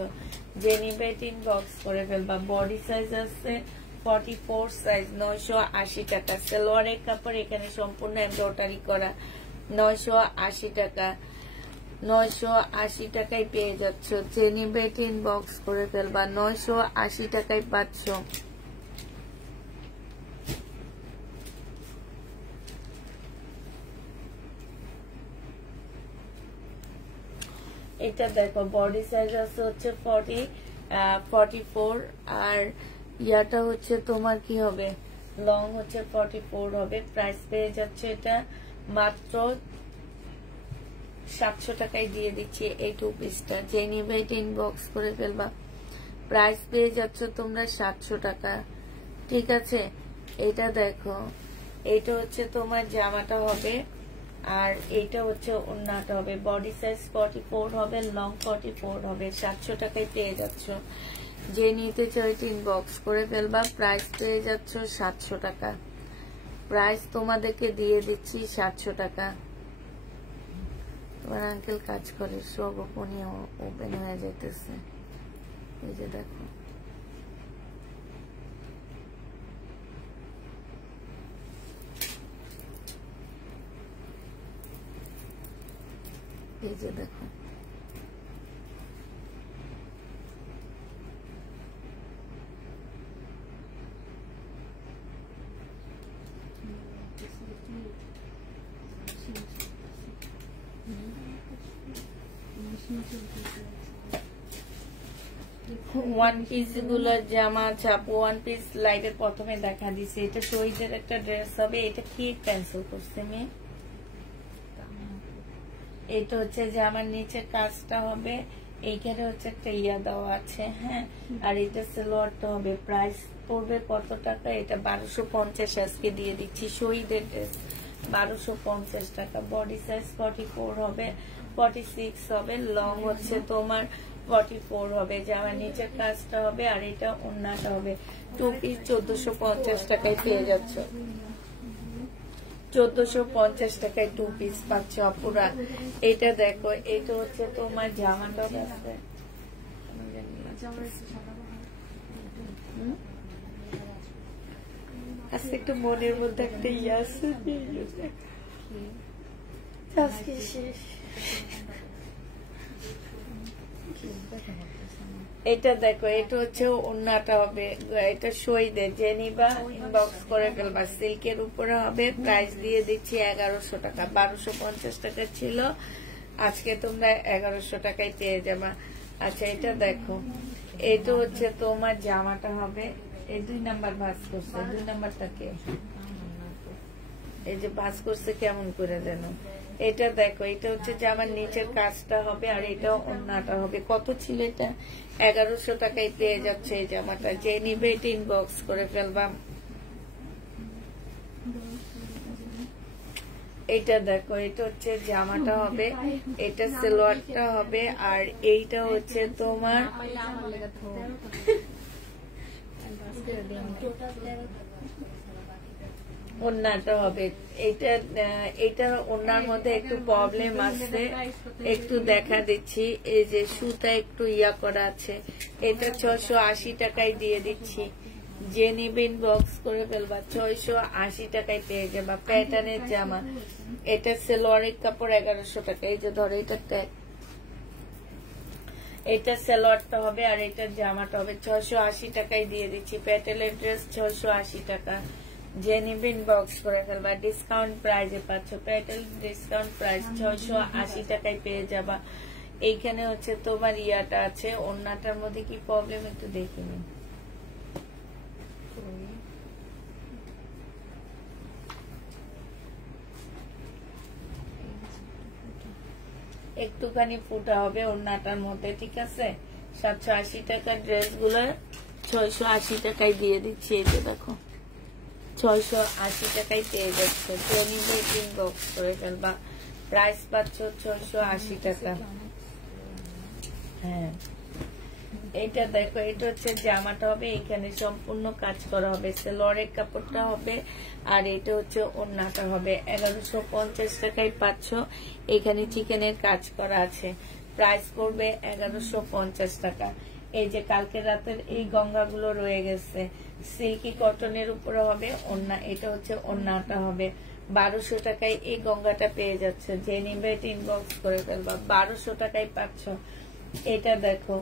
যে নিবে এটা ইনবক্স করে ফেলবা। বডি সাইজ আছে 44 সাইজ, 980 টাকা। সালোয়ারের কাপড় এখানে সম্পূর্ণ এমব্রয়ডারি করা, 980 টাকা। 980 টাকায় পেয়ে যাচ্ছ। যে নিবে এটা ইনবক্স করে ফেলবা। 980 টাকায় পাচ্ছ। এটা দেখো বডি সাইজ আছে হচ্ছে 44, আর ইয়াটা হচ্ছে তোমার কি হবে, লং হচ্ছে 44 হবে। প্রাইস পেয়ে যাচ্ছে এটা মাত্র 700 টাকায় দিয়ে দিচ্ছি এই টু পিসটা। যে নিবে এটা ইনবক্স করে ফেলবা। প্রাইস পেয়ে যাচ্ছ তোমরা 700 টাকা, ঠিক আছে। এটা দেখো, এটা হচ্ছে তোমার জামাটা হবে, আর এইটা হচ্ছে ওড়নাটা হবে। বডি সাইজ 44 হবে, লং 44 হবে। 700 টাকায় পেয়ে যাচ্ছ। যে নিতে চাই ইনবক্স করে ফেলবা। প্রাইস পেয়ে যাচ্ছ 700 টাকা। প্রাইস তোমাদেরকে দিয়ে দিচ্ছি 700 টাকা। তোমার আঙ্কেল কাজ করে, সব ওপেন হয়ে যেতেছে। এই যে দেখো, এই যে দেখো, ওয়ান পিস গুলোর জামা চাপো। ওয়ান পিস লাইভের প্রথমে দেখা দিছে, এটা শহীদের একটা ড্রেস হবে। এটা কি ক্যান্সেল করছে মেয়ে? এটা হচ্ছে যে আমার নিচের কাজটা হবে, এইখানে হচ্ছে একটা ইয়া দেওয়া আছে, হ্যাঁ। আর এটা সালোয়ারটা হবে। প্রাইস পড়বে কত টাকা? এটা 1250 আজকে দিয়ে দিচ্ছি। শহীদের ড্রেস 1250 টাকা। বডি সাইজ 44 হবে, 46 হবে, লং হচ্ছে তোমার 44 হবে। যে আমার নিচের কাজটা হবে, আর এটা ওড়নাটা হবে। 2 পিস 1450 টাকায় পেয়ে যাচ্ছ। 1450 টাকায় 2 পিস পাচ্ছ আপুরা। এটা দেখো, এটা হচ্ছে তোমার জামাটা আছে, আজকে একটু মনের মধ্যে একটা ইয়ে আছে। এটা দেখো, এটা হচ্ছে ওড়নাটা হবে। এটা শহীদের, যে নিবা ইনবক্স করে ফেলবা। সিল্কের উপরে হবে। প্রাইস দিয়ে দিচ্ছি 1100 টাকা। 1250 টাকা ছিল, আজকে তোমরা 1100 টাকায় পেয়ে যাবা। আচ্ছা, এটা দেখো, এটা হচ্ছে তোমার জামাটা হবে। এই 2 নাম্বার ভাঁজ করছে। 2 নাম্বারটাকে এই যে ভাঁজ করছে কেমন করে যেন। এটা দেখো, এটা হচ্ছে যে আমার নিচের কাজটা হবে, আর এটা ওড়নাটা হবে। কত ছিল এটা? 1100 টাকায় পেয়ে যাচ্ছে এই জামাটা। যে নিবে এটা ইনবক্স করে ফেলবা। এটা দেখো, এটা হচ্ছে জামাটা হবে, এটা সালোয়ারটা হবে, আর এইটা হচ্ছে তোমার ওড়নাটা হবে। এটা ওড়নার মধ্যে একটু প্রবলেম আছে, একটু দেখা দিচ্ছি। এই যে সুতা একটু ইয়া করা আছে। এটা 680 টাকায় দিয়ে দিচ্ছি। যে নিবে ইনবক্স করে ফেলবা। 680 টাকায় পেয়ে যাবা। প্যাটার্নের জামা। এটা সালোয়ারের কাপড় 1100 টাকা। এই যে ধরো, এটা ট্যাগ, এটা সালোয়ারটা হবে, আর এটা জামাটা হবে। 680 টাকায় দিয়ে দিচ্ছি। প্যাটেলের ড্রেস 680 টাকা। যে নিবে ইনবক্স করে ফেলবা। ডিসকাউন্ট প্রাইজে পাচ্ছ। প্যাটেল ডিসকাউন্ট প্রাইস 680 টাকায় পেয়ে যাবা। এইখানে হচ্ছে তোমার ইয়াটা আছে। ওড়নাটার মধ্যে কি প্রবলেম একটু দেখিনি। একটুখানি ফুটা হবে ওড়নাটার মধ্যে, ঠিক আছে। 780 টাকার ড্রেস গুলো 680 টাকায় দিয়ে দিচ্ছি। এই যে দেখো, 680 টাকায় পেয়ে যাচ্ছে। ইনবক্স করে ফেলবা। প্রাইস পাচ্ছ 680 টাকা। হ্যাঁ, এটা দেখো, এটা হচ্ছে জামাটা হবে। এখানে সম্পূর্ণ কাজ করা হবে। সালোয়ারের কাপড়টা হবে, আর এটা হচ্ছে ওড়নাটা হবে। 1150 টাকায় পাচ্ছ। এখানে চিকেনের কাজ করা আছে। প্রাইস করবে 1150 টাকা। এই যে কালকে রাতের এই গঙ্গাগুলো রয়ে গেছে, সিল্কি কটনের উপরে হবে ওড়না। এটা হচ্ছে ওড়নাটা হবে। 1200 টাকায় এই গঙ্গাটা পেয়ে যাচ্ছে। যে নিবে ইনবক্স করে ফেলবা। 1200 টাকায় পাচ্ছ। এটা দেখো,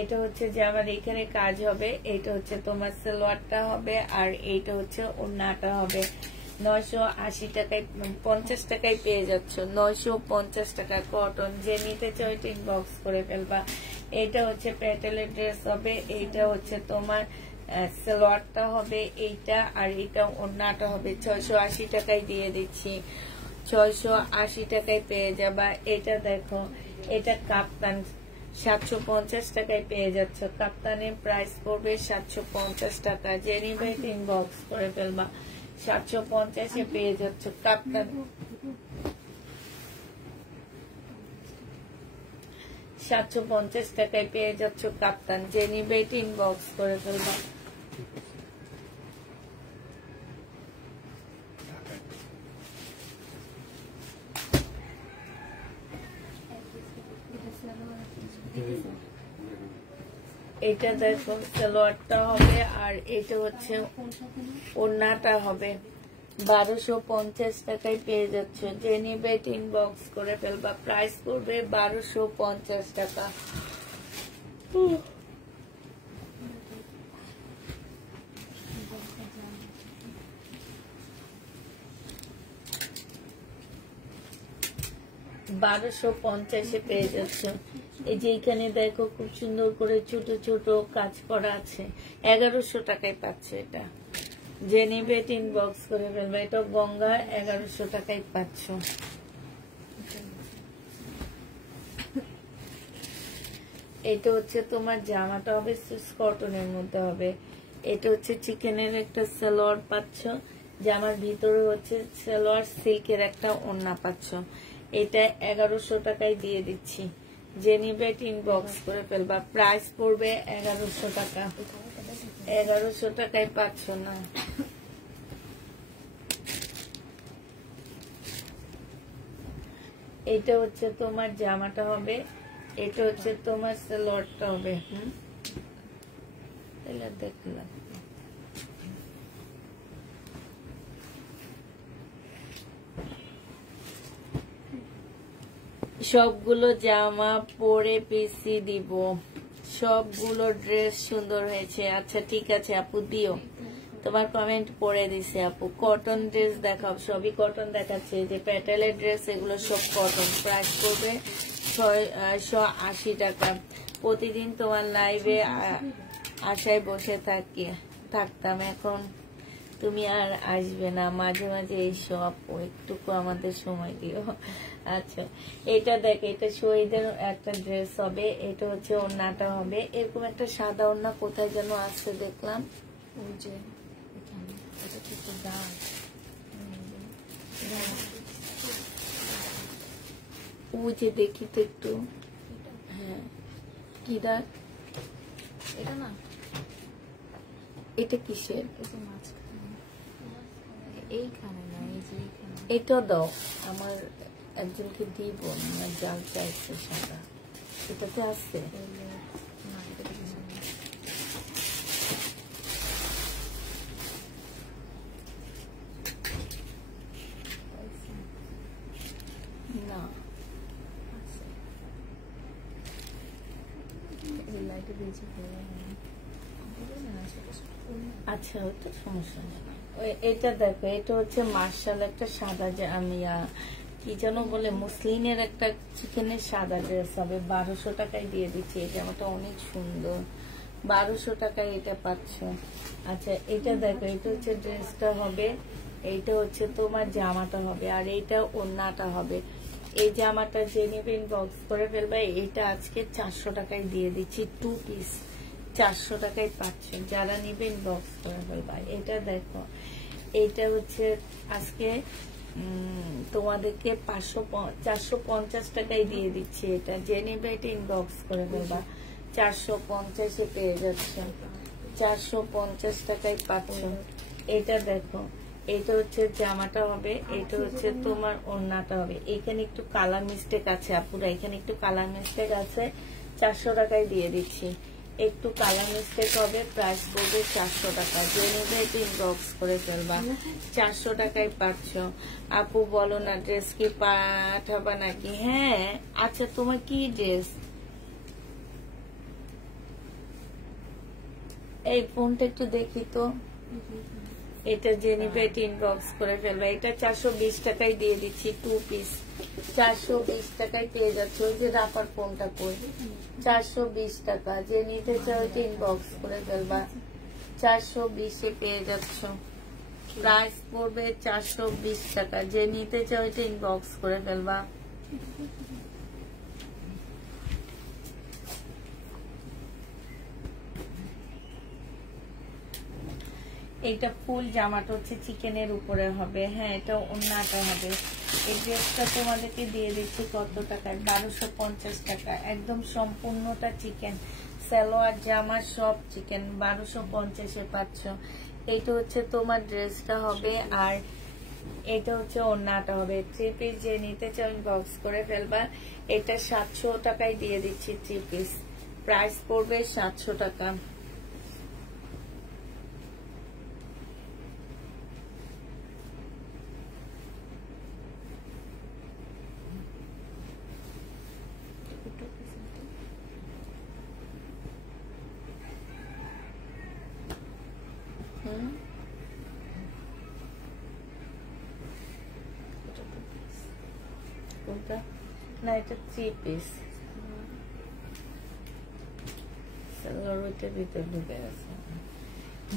এটা হচ্ছে যে আমার এখানে কাজ হবে। এটা হচ্ছে তোমার সালোয়ারটা হবে, আর এইটা হচ্ছে ওড়নাটা হবে। 980 টাকায় 50 টাকায় পেয়ে যাচ্ছ। 950 টাকা কটন। যে নিতে চাও এটা ইনবক্স করে ফেলবা। এটা হচ্ছে প্যাটেলের ড্রেস হবে। এইটা হচ্ছে তোমার সালোয়ারটা হবে, এইটা, আর এটা ওড়নাটা হবে। 680 টাকায় দিয়ে দিচ্ছি। 680 টাকায় পেয়ে যাবা। এটা দেখো, এটা কাপ্তান 750 টাকায় পেয়ে যাচ্ছ। কাপ্তানের প্রাইস পড়বে 750 টাকা। যে নিবে ইনবক্স করে ফেলবা। 750-এ পেয়ে যাচ্ছ কাপ্তান। 750 টাকায় পেয়ে যাচ্ছ কাপ্তান। যে নিবে ইনবক্স করে ফেলবা। এটা দেখো সালোয়ারটা হবে, আর এটা হচ্ছে ওড়নাটা হবে। 1250 টাকায় পেয়ে যাচ্ছ। যে নিবে ইনবক্স করে ফেলবা। প্রাইস পড়বে 1250 টাকা। $1250 পেয়ে যাচ্ছ। এই যে এখানে দেখো খুব সুন্দর করে ছোট ছোট কাজ করা আছে। 1100 টাকায় পাচ্ছ এটা। যে নিবে ইনবক্স করে ফেলবে। এটা গঙ্গা, 1100 টাকায় পাচ্ছ। এটা হচ্ছে তোমার জামাটা হবে সুইস কটনের মধ্যে হবে। এটা হচ্ছে চিকেনের একটা সালোয়ার পাচ্ছ। জামার ভিতরে হচ্ছে সালোয়ার সিল্কের একটা ওড়না পাচ্ছ। এটা 1100 টাকায় দিয়ে দিচ্ছি। যে নিবে ইনবক্স করে ফেলবা। প্রাইস পড়বে 1100 টাকা। 1100 টাকায় পাচ্ছ না। এটা হচ্ছে তোমার জামাটা হবে। এটা হচ্ছে তোমার সালোয়ারটা হবে। দেখলাম সবগুলো জামা পরে পিসি দিব। সবগুলো ড্রেস সুন্দর হয়েছে। আচ্ছা ঠিক আছে আপু, দিও। তোমার কমেন্ট পড়ে দিছে আপু। কটন ড্রেস দেখাও। সবই কটন দেখাচ্ছে। যে প্যাটেলের ড্রেস এগুলো সব কটন। প্রাইস পড়বে 680 টাকা। প্রতিদিন তোমার লাইভে আশায় বসে থাকতাম, এখন তুমি আর আসবে না। মাঝে মাঝে এই সব একটুকু আমাদের সময় দিও। আচ্ছা এটা দেখ, এটা শহীদের একটা ড্রেস হবে। এটা হচ্ছে ওড়নাটা হবে এরকম একটা সাদা ওড়না। কোথায় যেন আসছে দেখলাম, ওই যে ওই যে দেখি তো একটু। হ্যাঁ কি দেখ, এটা না, এটা কিসের? এইখানে না, এই যে এটা দাও। আমার একজনকে দিব না, জাল চাইছে সাদা। এটাতে আছে না। আচ্ছা ওটা সমস্যা নেই। এটা দেখো, এটা হচ্ছে মার্শাল একটা সাদা, যে আমি কি যেন বলে, মুসলিনের একটা চিকেনের সাদা ড্রেস হবে। 1200 টাকায় দিয়ে দিচ্ছি। এই জামাটা অনেক সুন্দর। 1200 টাকায় এটা পাচ্ছ। আচ্ছা এটা দেখো, এটা হচ্ছে ড্রেসটা হবে। এইটা হচ্ছে তোমার জামাটা হবে, আর এইটা ওড়নাটা হবে। এই জামাটা যে নেবে ইনবক্স করে ফেলবে। এটা আজকে 400 টাকায় দিয়ে দিচ্ছি। 2 পিস 400 টাকায় পাচ্ছ। যারা নিবে ইনবক্স করে ফেলবা। এটা দেখো, এটা হচ্ছে আজকে তোমাদেরকে 450 টাকায় দিয়ে দিচ্ছি। এটা যে নেবে এটা ইনবক্স করে ফেলবা। 450-এ পেয়ে যাচ্ছে। 450 টাকায় পাচ্ছ। এটা দেখো, এটা হচ্ছে জামাটা হবে। এটা হচ্ছে তোমার ওড়নাটা হবে। এখানে একটু কালার মিস্টেক আছে আপুরা, এখানে একটু কালার মিস্টেক আছে। 400 টাকায় দিয়ে দিচ্ছি। একটু কালার মিস্টেক হবে। প্রাইস পড়বে 400 টাকা। যে নেবে এটা ইনবক্স করে ফেলবা। 400 টাকায় পাচ্ছ। আপু বলো না, ড্রেস কি পাঠাবা নাকি? হ্যাঁ আচ্ছা, তোমার কি ড্রেস? এই ফোনটা একটু দেখি তো। এটা যে নিবে এটা ইনবক্স করে ফেলবা। এটা 420 টাকায় দিয়ে দিচ্ছি। 2 পিস 420 টাকায় পেয়ে যাচ্ছে। ওই যে রাফার ফোনটা কই, 420 টাকা। যে নিতে চাও এটা ইনবক্স করে ফেলবা। 420-এ পেয়ে যাচ্ছ। প্রাইস পড়বে 420 টাকা। যে নিতে চাও এটা ইনবক্স করে ফেলবা। এইটা ফুল জামাটা হচ্ছে চিকেনের উপরে হবে। হ্যাঁ, এটা ওন্নাটা হবে। এই ড্রেসটা তোমাদেরকে দিয়ে দিচ্ছি কত টাকায়? 1250 টাকা। একদম সম্পূর্ণটা চিকেন, সালোয়ার জামা সব চিকেন। 1250-এ পাচ্ছ। এইটা হচ্ছে তোমার ড্রেসটা হবে, আর এটা হচ্ছে ওন্নাটা হবে। 3 পিস যে নিতে চাও বক্স করে ফেলবা। এটা 700 টাকায় দিয়ে দিচ্ছি 3 পিস। প্রাইস পড়বে 700 টাকা। না, এটা 3 পিস। ভিতরে ঢুকে গেছে।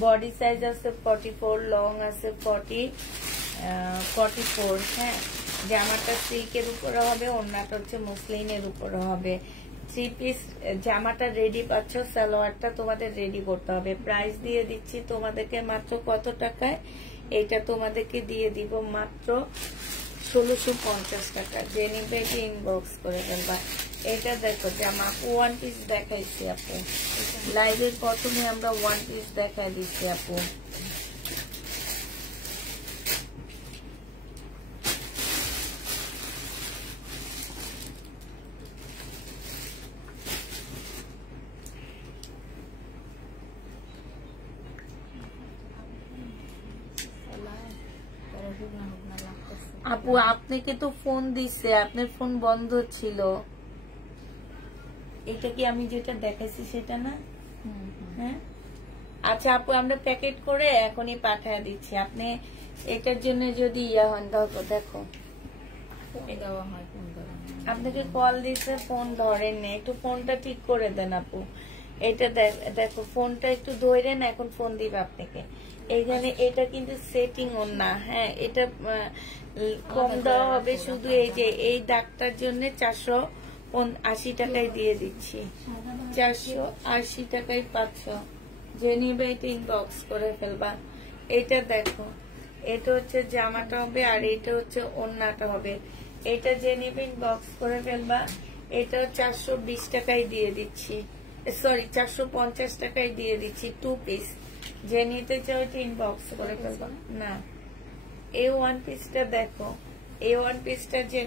বডি সাইজ আছে 44, লং আছে 44। হ্যাঁ, জামাটা সিল্কের উপরে হবে, ওন্নাটা হচ্ছে মসলিনের উপরে হবে। 3 পিস জামাটা রেডি পাচ্ছ, সালোয়ারটা তোমাদের রেডি করতে হবে। প্রাইস দিয়ে দিচ্ছি তোমাদেরকে মাত্র কত টাকায়? এটা তোমাদেরকে দিয়ে দিব মাত্র 1650 টাকা। যে নিবে ইনবক্স করে ফেলবা। এটা দেখো জামা, আপু 1 পিস দেখাইছি আপু লাইভের প্রথমে, আমরা 1 পিস দেখাই দিচ্ছি আপু। আপু আপনাকে তো ফোন দিছে, আপনার ফোন বন্ধ ছিল। এটা কি আমি যেটা দেখাইছি সেটা না? হ্যাঁ, আচ্ছা আপু, আমরা প্যাকেট করে এখনই পাঠিয়ে দিচ্ছি। আপনি এটার জন্য যদি ইয়া হন, দেখো আপনাকে কল দিছে, ফোন ধরেন না, একটু ফোনটা ঠিক করে দেন আপু। এটা দেখো, ফোনটা একটু ধরেন, এখন ফোন দিবে আপনাকে। এইখানে এটা কিন্তু সেটিং ওর না। হ্যাঁ, এটা কম দেওয়া হবে, শুধু এই যে এই দাগটার জন্য 480 টাকায় দিয়ে দিচ্ছি। 480 টাকায় পাচ্ছ। যে নিবে এটা ইনবক্স করে ফেলবা। এটা দেখো, এটা হচ্ছে জামাটা হবে, আর এটা হচ্ছে ওন্নাটা হবে। এটা যে নিবে ইনবক্স করে ফেলবা। এটা 420 টাকায় দিয়ে দিচ্ছি, সরি 450 টাকায় দিয়ে দিচ্ছি 2 পিস। যে নিতে চাও এটা ইনবক্স করে ফেলবা। না, এই 1 পিসটা দেখো, এই 1 পিসটা যে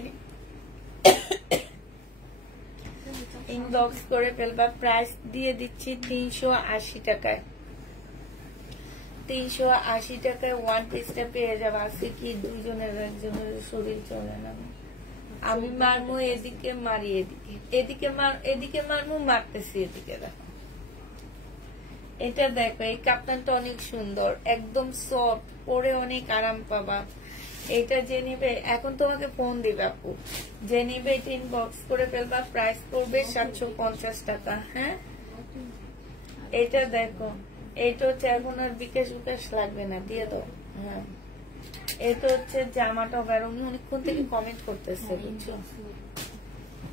ইনবক্স করে ফেলবা। প্রাইস দিয়ে দিচ্ছি 380 টাকায়। 380 টাকায় 1 পিসটা পেয়ে যাবে। আজকে কি দুইজনের একজনের শরীর চলে না। আমি মারমু এদিকে, মারি এদিকে, এদিকে মারমু, মারতেছি এদিকে। দেখো এটা দেখো, এই কাপ্তানটা অনেক সুন্দর, একদম সফট, পরে অনেক আরাম পাবা। এটা যে নিবে এখন তোমাকে ফোন দিবে আপু। যে নিবে এটা ইনবক্স করে ফেলবা। প্রাইস পড়বে 750 টাকা। হ্যাঁ, এটা দেখো, এটা হচ্ছে এখন আর বিকাশ লাগবে না, দিয়ে দাও। হ্যাঁ, এটা হচ্ছে জামাটা হবে। উনি অনেকক্ষণ থেকে কমেন্ট করতেছে, বুঝছো?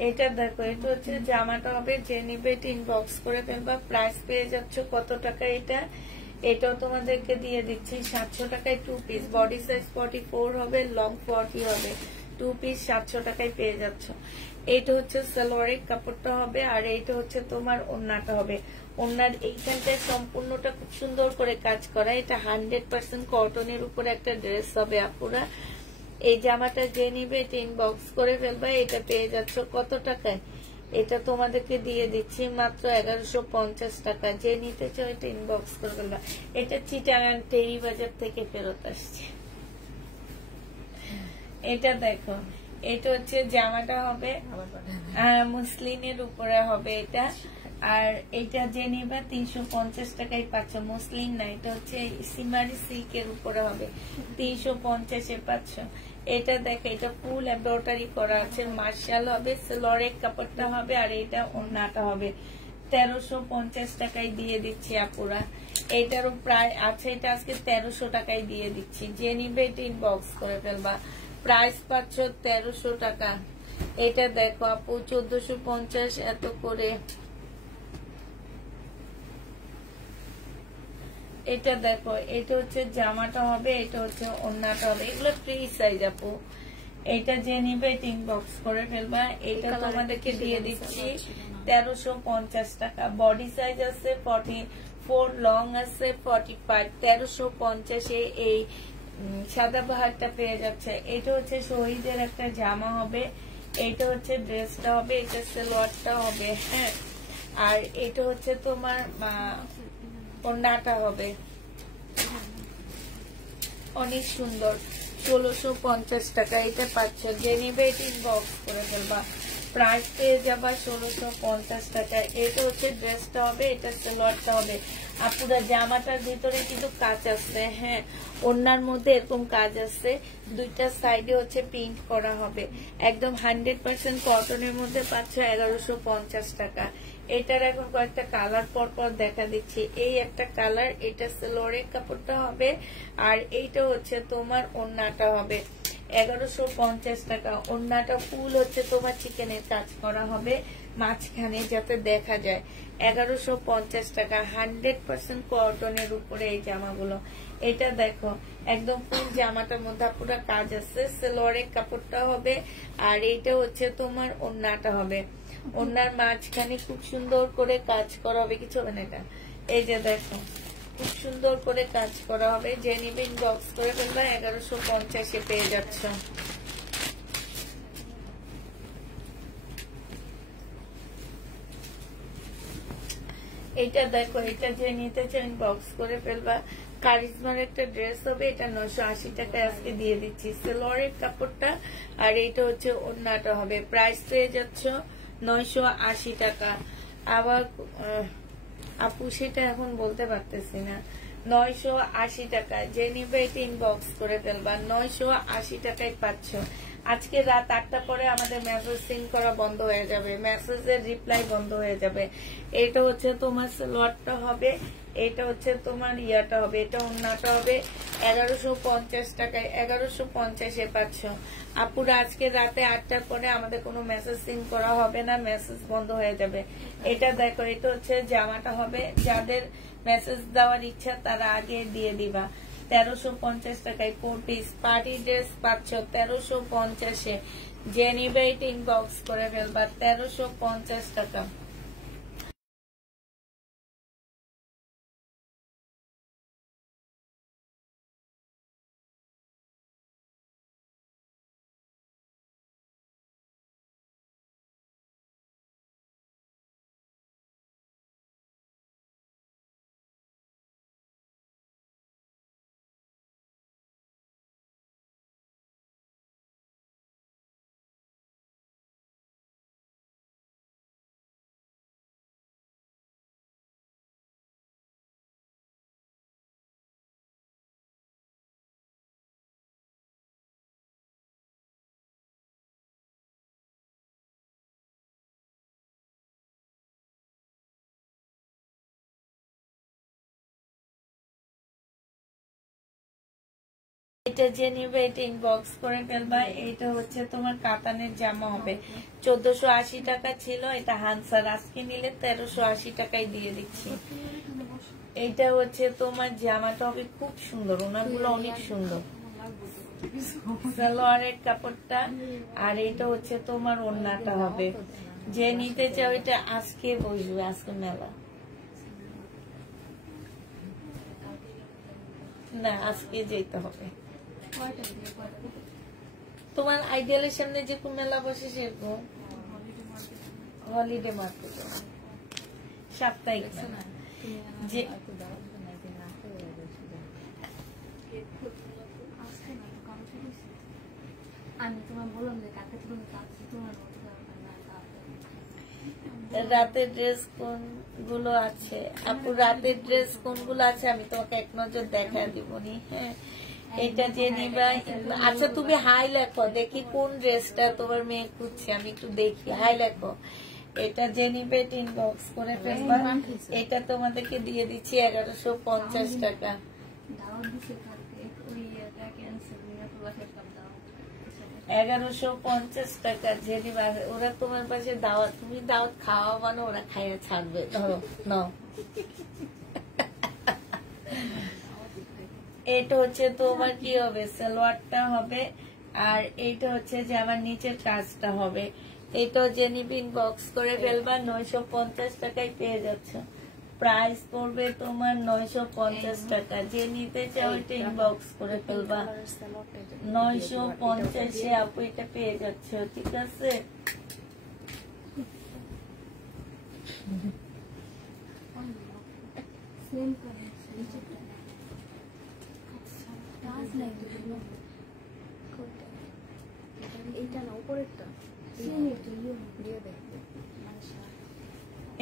এটা দেখো, এটা হচ্ছে জামাটা হবে। যে নিবে এটা ইনবক্স করে ফেলবা। প্রাইস পেয়ে যাচ্ছ কত টাকা? এটাও তোমাদেরকে দিয়ে দিচ্ছি 700 টাকায় 2 পিস। বডি সাইজ 44 হবে, লং 40 হবে। 2 পিস 700 টাকায় পেয়ে যাচ্ছ। এইটা হচ্ছে সালোয়ারের কাপড়টা হবে, আর এইটা হচ্ছে তোমার ওন্নাটা হবে। ওন্নার এইখানটায় সম্পূর্ণটা খুব সুন্দর করে কাজ করা। এটা 100% কটনের উপরে একটা ড্রেস হবে আপুরা। এই জামাটা যে নিবে এটা ইনবক্স করে ফেলবা। এটা পেয়ে যাচ্ছ কত টাকায়? এটা তোমাদেরকে দিয়ে দিচ্ছি মাত্র 1150 টাকা। যে নিতে চাও এটা ইনবক্স করে ফেলবা। এটা চিটাগাং টেরি বাজার থেকে ফেরত আসছে। এটা দেখো, এটা হচ্ছে জামাটা হবে মুসলিনের উপরে হবে এটা। আর এটা যে নিবা 350 টাকায় পাচ্ছ। মুসলিম না, এটা হচ্ছে সিমারি সিল্কের উপরে হবে, 350-এ পাচ্ছ। এটা দেখো, এটা ফুল এমব্রয়ডারি করা আছে, মার্শাল হবে, লরেক কাপড়টা হবে, আর এটা ওন্নাটা হবে। 1350 টাকায় দিয়ে দিচ্ছি আপুরা। এটারও প্রায় আছে, এটা আজকে 1300 টাকায় দিয়ে দিচ্ছি। যে নিবে এটা ইনবক্স করে ফেলবা। প্রাইস পাচ্ছ 1300 টাকা। এটা দেখো আপু 1450 এত করে। এটা দেখো, এটা হচ্ছে জামাটা হবে, এটা হচ্ছে ওড়নাটা হবে, এগুলো ফ্রি সাইজ আপু। এটা যে নিবে ইনবক্স করে ফেলবা। এটা তোমাদেরকে দিয়ে দিচ্ছি 1350 টাকা। বডি সাইজ আছে 44, লং আছে 45, 1350 এই সাদা বাহারটা পেয়ে যাচ্ছে। এটা হচ্ছে শহীদের একটা জামা হবে, এটা হচ্ছে ড্রেসটা হবে, এটা সালোয়ারটা হবে, হ্যাঁ। আর এটা হচ্ছে তোমার ওড়নাটা হবে, অনেক সুন্দর। 1650 টাকা এটা পাচ্ছ। যে নিবে এটা ইনবক্স করে ফেলবা। প্রাইস পেয়ে যাবা 1650 টাকা। এটা হচ্ছে ড্রেসটা হবে, এটা সালোয়ারটা হবে। আপুরা জামাটার ভিতরে কিন্তু কাজ আছে, হ্যাঁ, ওড়নার মধ্যে এরকম কাজ আছে, দুইটা সাইডে হচ্ছে প্রিন্ট করা হবে। একদম 100% কটনের মধ্যে পাচ্ছ 1150 টাকা। এটার এখন কয়েকটা কালার পর দেখা দিচ্ছি। এই একটা কালার, এটা সালোয়ারের কাপড়টা হবে, আর এইটা হচ্ছে তোমার ওড়নাটা হবে। 1150 টাকা। ওড়নাটা ফুল হচ্ছে তোমার চিকেনের কাজ করা হবে মাঝখানে, যাতে দেখা যায়। 1150 টাকা। 100% কটনের উপরে এই জামাগুলো। এটা দেখো, একদম ফুল জামাটার মধ্যে পুরো কাজ আছে, সালোয়ারের কাপড়টা হবে, আর এইটা হচ্ছে তোমার ওড়নাটা হবে। ওড়নার মাঝখানে খুব সুন্দর করে কাজ করা হবে, কিছু হবে না এটা। এই যে দেখো, খুব সুন্দর করে কাজ করা হবে। যে নিবে ইনবক্স করে ফেলবা। 1150 পেয়ে যাচ্ছ। এইটা দেখো, এটা যে নিতে চান ইনবক্স করে ফেলবা। কারিজমার একটা ড্রেস হবে, এটা 980 টাকায় আজকে দিয়ে দিচ্ছি। সালোয়ারের কাপড়টা, আর এইটা হচ্ছে ওড়নাটা হবে। প্রাইস পেয়ে যাচ্ছ 980 টাকা। আবার আপু সেটা এখন বলতে পারতেছি না। 980 টাকা। যে নিবে এটা ইনবক্স করে ফেলবা। 980 টাকায় পাচ্ছ। আজকে রাত 8টা পরে আমাদের মেসেজ সিন করা বন্ধ হয়ে যাবে, মেসেজের রিপ্লাই বন্ধ হয়ে যাবে। এটা হচ্ছে তোমার সালোয়ারটা হবে, এটা হচ্ছে তোমার ইয়াটা হবে, এটা ওড়নাটা হবে। 1150 টাকায় 1150 পাচ্ছ। আপুরা আজকে রাতে 8টার পরে আমাদের কোনো মেসেজ সিন করা হবে না, মেসেজ বন্ধ হয়ে যাবে। এটা দেখো, এটা হচ্ছে জামাটা হবে। যাদের মেসেজ দেওয়ার ইচ্ছা তারা আগে দিয়ে দিবা। 1350 টাকায় 4 পিস পার্টি ড্রেস পাচ্ছ 1350। যে নিবে এটা ইনবক্স করে ফেলবা। 1350 টাকা। এটা যে নিবে এটা ইনবক্স করে ফেলবা। এটা হচ্ছে তোমার কাতানের জামা হবে। 1480 টাকা ছিল, এটা হানসার। আজকে নিলে 1380 টাকায় দিয়ে দিচ্ছি। এটা হচ্ছে তোমার জামাটা হবে, খুব সুন্দর, ওনাগুলো অনেক সুন্দর। সালোয়ারের কাপড়টা, আর এটা হচ্ছে তোমার ওড়নাটা হবে। যে নিতে চাও এটা আজকে বসবে, আজকে মেলা না, আজকে যেতে হবে। তোমার আইডিয়ালের সামনে যে কোন মেলা বসে সেরকম হলিডে মার্কেট, সাপ্তাহিক যে আমি তোমার বললাম যে কাকে তুমি তোমার রাতের ড্রেস কোনগুলো আছে আপু, রাতের ড্রেস কোনগুলো আছে আমি তোমাকে এক নজর দেখা দিবনি। হ্যাঁ, এটা যে নিবা। আচ্ছা তুমি হাই লেখো, দেখি কোন ড্রেসটা তোমার মেয়ে খুঁজছে, আমি একটু দেখি। হাই লেখো। এটা যে নিবে ইনবক্স করে ফেলবা। এটা তোমাদেরকে দিয়ে দিচ্ছি 1150 টাকা। 1150 টাকা। যে নিবা, ওরা তোমার পাশে দাওয়াত, তুমি দাওয়াত খাওয়াবানো, ওরা খাইয়া ছাড়বে। ধরো নাও। এটা হচ্ছে তোমার কি হবে, সালোয়ারটা হবে, আর এইটা হচ্ছে যে আমার নিচের কাজটা হবে। এটা যে নিবি ইনবক্স করে ফেলবা, 950 টাকায় পেয়ে যাচ্ছ। প্রাইস পড়বে তোমার 950 টাকা। যে নিতে চাও এটা ইনবক্স করে ফেলবা, 950 আপু এটা পেয়ে যাচ্ছ, ঠিক আছে?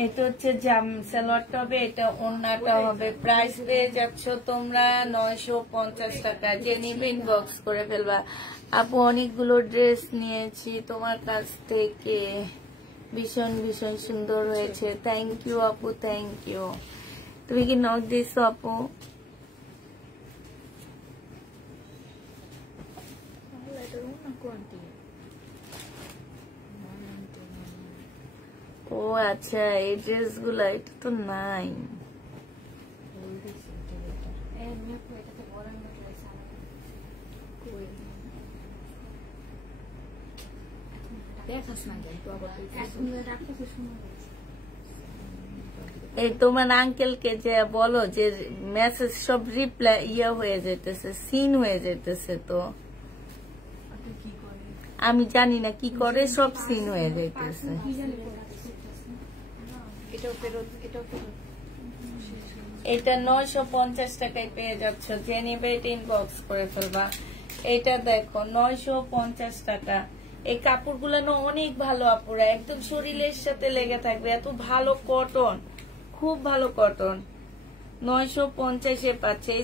এটা হচ্ছে জাম সালোয়ারটা হবে, এটা ওড়নাটা হবে। প্রাইস পেয়ে যাচ্ছ তোমরা 950 টাকা। যে নিবে ইনবক্স করে ফেলবা। আপু অনেকগুলো ড্রেস নিয়েছি তোমার কাছ থেকে, ভীষণ ভীষণ সুন্দর হয়েছে। থ্যাংক ইউ আপু, থ্যাংক ইউ। তুমি কি নক দিছো আপু? ও আচ্ছা, এই ড্রেস গুলা এটা তো নাই। এই তোমার আঙ্কেলকে যে বলো যে মেসেজ সব রিপ্লাই হয়ে যেতেছে, সিন হয়ে যেতেছে। তো আমি জানি না কি করে, সব সিন হয়ে যাইতেছে। এটা 950 টাকায় পেয়ে যাচ্ছ। যে নেবে এটা ইনবক্স করে ফেলবা। এটা দেখো 950 টাকা। এই কাপড়গুলো না অনেক ভালো আপুরা, একদম শরীরের সাথে লেগে থাকবে, এত ভালো কটন, খুব ভালো কটন। 950-এ পাচ্ছে।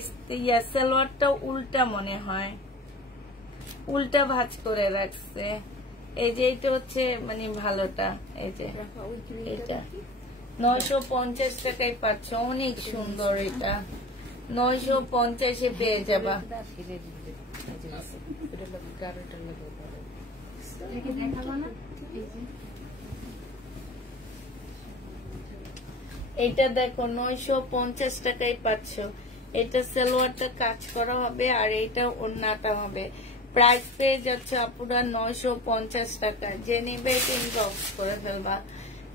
সালোয়ারটা উল্টা মনে হয়, উল্টা ভাঁজ করে রাখছে। এই যে এটা হচ্ছে মানে ভালোটা, এই যে এটা 950 টাকায় পাচ্ছ, অনেক সুন্দর। এটা 950-এ পেয়ে যাবা। এটা দেখো 950 টাকায় পাচ্ছ। এটা সালোয়ারটা কাজ করা হবে, আর এটা ওড়নাটা হবে। প্রাইস পেয়ে যাচ্ছে আপুরা 950 টাকা। যে নিবে এটা ইনবক্স করে ফেলবা,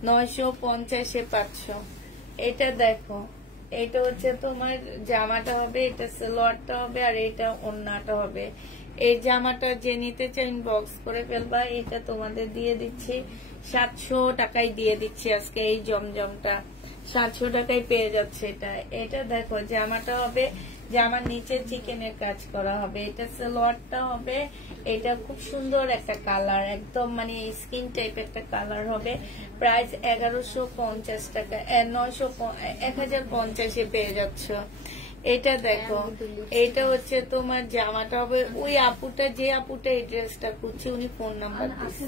950-এ পাচ্ছ। এটা দেখো, এটা হচ্ছে তোমার জামাটা হবে, এটা সালোয়ারটা হবে, আর এটা ওড়নাটা হবে। এই জামাটা যে নিতে চাই ইনবক্স করে ফেলবা। এটা তোমাদের দিয়ে দিচ্ছি 700 টাকায় দিয়ে দিচ্ছি আজকে। এই জমজমটা 700 টাকায় পেয়ে যাচ্ছে। এটা দেখো জামাটা হবে, জামার নিচে চিকেনের কাজ করা হবে। এটা সালোয়ারটা হবে, এটা খুব সুন্দর একটা কালার, একদম মানে স্কিন টাইপ একটা কালার হবে। প্রাইস 1150 টাকা, 1050-এ পেয়ে যাচ্ছ। এটা দেখো, এটা হচ্ছে তোমার জামাটা হবে। ওই আপুটা, যে আপুটা এই ড্রেসটা করছে, উনি ফোন নাম্বার দিচ্ছে।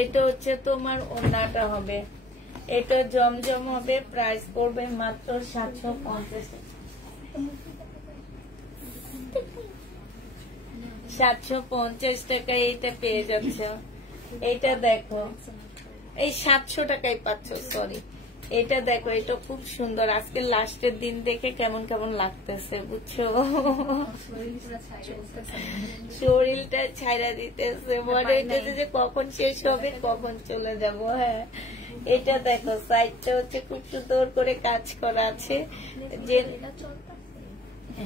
এটা হচ্ছে তোমার ওড়নাটা হবে, এটা জমজম হবে। প্রাইস পড়বে মাত্র 750 টাকা। 750 টাকায় এটা পেয়ে যাচ্ছ। এটা দেখো, এই 700 টাকায় পাচ্ছ, সরি। এটা দেখো, এটা খুব সুন্দর। আজকে লাস্টের দিন দেখে কেমন কেমন লাগতেছে, বুঝছো? শরীরটা ছাইরা দিতেছে, মনে হইতেছে যে কখন শেষ হবে, কখন চলে যাব। হ্যাঁ, এটা দেখো, সাইডটা হচ্ছে খুব সুন্দর করে কাজ করা আছে। যে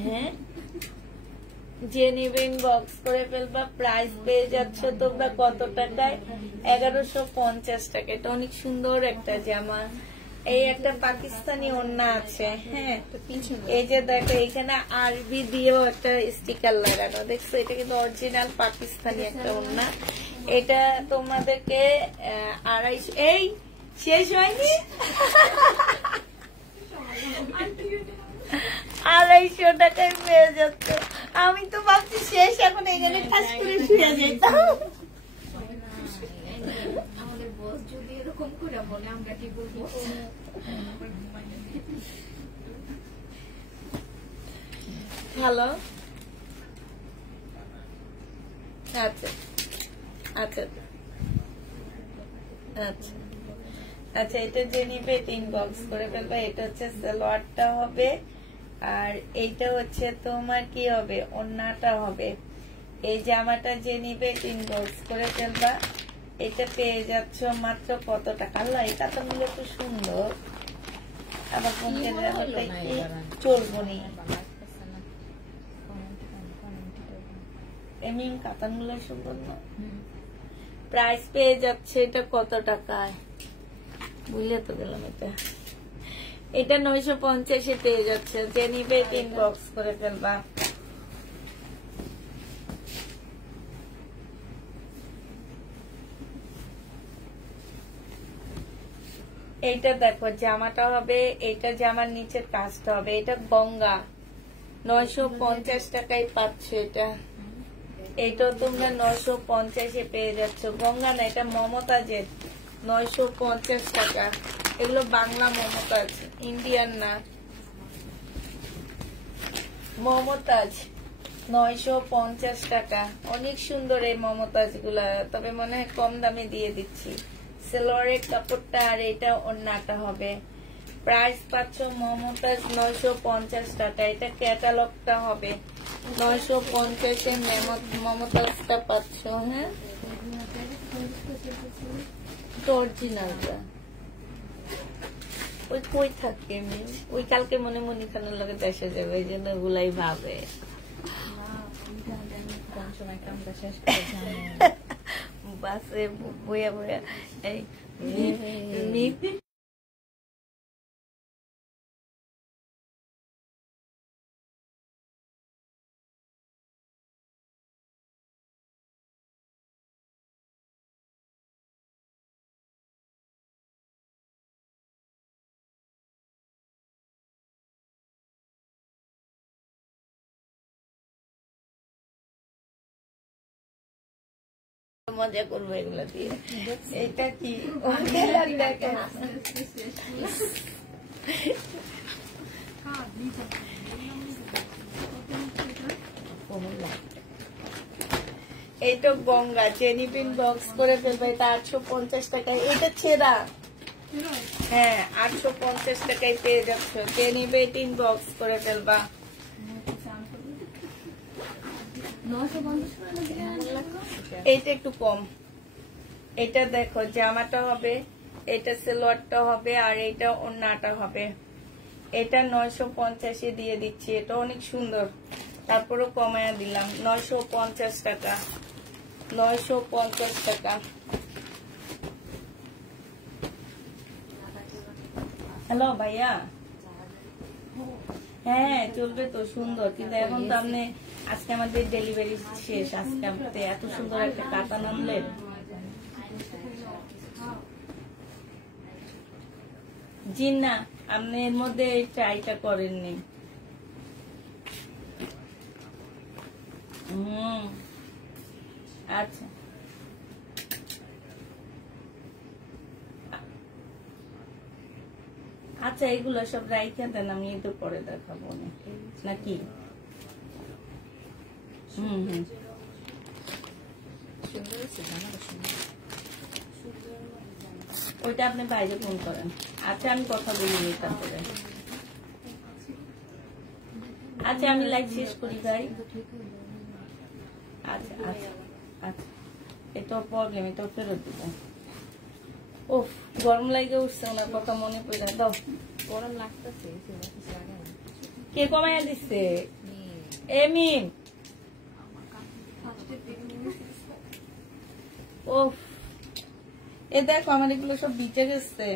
হ্যাঁ, যে নিবে ইনবক্স করে ফেলবা। প্রাইস পেয়ে যাচ্ছ তোমরা কত টাকায়? 1150 টাকা। এটা অনেক সুন্দর একটা জামা। এই একটা পাকিস্তানি ওড়না আছে। হ্যাঁ, এই যে দেখো, এখানে আরবি দিয়েও একটা স্টিকার লাগানো, দেখছো? এটা কিন্তু অরিজিনাল পাকিস্তানি একটা ওড়না। এটা তোমাদেরকে 250, এই শেষ হয়নি, 250 টাকায় পেয়ে যাচ্ছে। আমি তো ভাবছি শেষ, এখন এখানে কাজ করে শুয়ে যেতাম। আমাদের বস যদি এরকম করে বলে, আমরা কি বলবো? হ্যালো, আচ্ছা আচ্ছা আচ্ছা আচ্ছা, এটা যে নিবে ইনবক্স করে ফেলবা। এটা হচ্ছে সালোয়ারটা হবে, আর এইটা হচ্ছে তোমার কি হবে, ওড়নাটা হবে। এই জামাটা যে নিবে ইনবক্স করে ফেলবা। এটা পেয়ে যাচ্ছ মাত্র কত টাকা? আল্লাহ, এটা তো মূল্য একটু সুন্দর, আবার কোনটা চলবো নি। এমনি কাতার মূল্য সুন্দর না। প্রাইস পেয়ে যাচ্ছে এটা কত টাকায়, বুঝলে তো গেলাম। এটা 950 পেয়ে যাচ্ছে। যে নিবে ইনবক্স করে ফেলবা। এইটা দেখো জামাটা হবে, এইটা জামার নিচের কাজটা হবে। এটা গঙ্গা, 950 টাকায় পাচ্ছ এটা। এইটাও তোমরা 950 পেয়ে যাচ্ছ। গঙ্গা না, এটা মমতাজের, 950 টাকা। এগুলো বাংলা মমতাজ, ইন্ডিয়ান না। মমতাজ 950 টাকা। অনেক সুন্দর এই মমতাজ গুলা, তবে মনে হয় কম দামে দিয়ে দিচ্ছি। সেলোয়ারের কাপড়টা আর এটা ওড়নাটা হবে। প্রাইস পাচ্ছ মমতাজ 950 টাকা। এটা ক্যাটালগটা হবে 950 মমতাজটা পাচ্ছ। হ্যাঁ, অরিজিনালটা ওই কই থাকে, ওই কালকে মনে মনে খানের লোকে দেশে যাবে, এই জন্য ওগুলাই ভাবে। বাসে বইয়া বইয়া এই মজা করবো এগুলো দিয়ে। এটা কি এইটা গঙ্গা, জেনিপিন বক্স করে ফেলবে। এটা 850 টাকায়। এটা ছেঁড়া, হ্যাঁ 850 টাকায় পেয়ে যাচ্ছ। জেনিপিন বক্স করে ফেলবা। এইটা একটু কম। এটা দেখো জামাটা হবে, এটা সেলোয়ারটা হবে, আর এটা ওড়নাটা হবে। এটা 950 দিয়ে দিচ্ছি। এটা অনেক সুন্দর, তারপরও কমায়া দিলাম। 950 টাকা, 950 টাকা। হ্যালো ভাইয়া, হ্যাঁ চলবে তো, সুন্দর। কিন্তু এখন তো আপনি, আজকে আমাদের ডেলিভারি শেষ। আজকে আপনি এত সুন্দর একটা কাতান আনলেন। জি না, আপনি এর মধ্যে এই ট্রাইটা করেননি। আচ্ছা, আচ্ছা এগুলো সব রাইখা দেন, আমি তো পরে দেখাবো নাকি। ওইটা আপনি বাইরে ফোন করেন। আচ্ছা আমি কথা বলি তারপরে। আচ্ছা আমি লাইভ শেষ করি ভাই। আচ্ছা আচ্ছা আচ্ছা, এটাও প্রবলেম, এটাও ফেরত দিব। ও গরম লাগে উঠছে, ওনার কথা মনে পড়ে। দাও, গরম লাগতেছে। কে কমাইয়া দিচ্ছে? এমিন, ও এ দেখো আমার এগুলো সব ভিজে গেছে।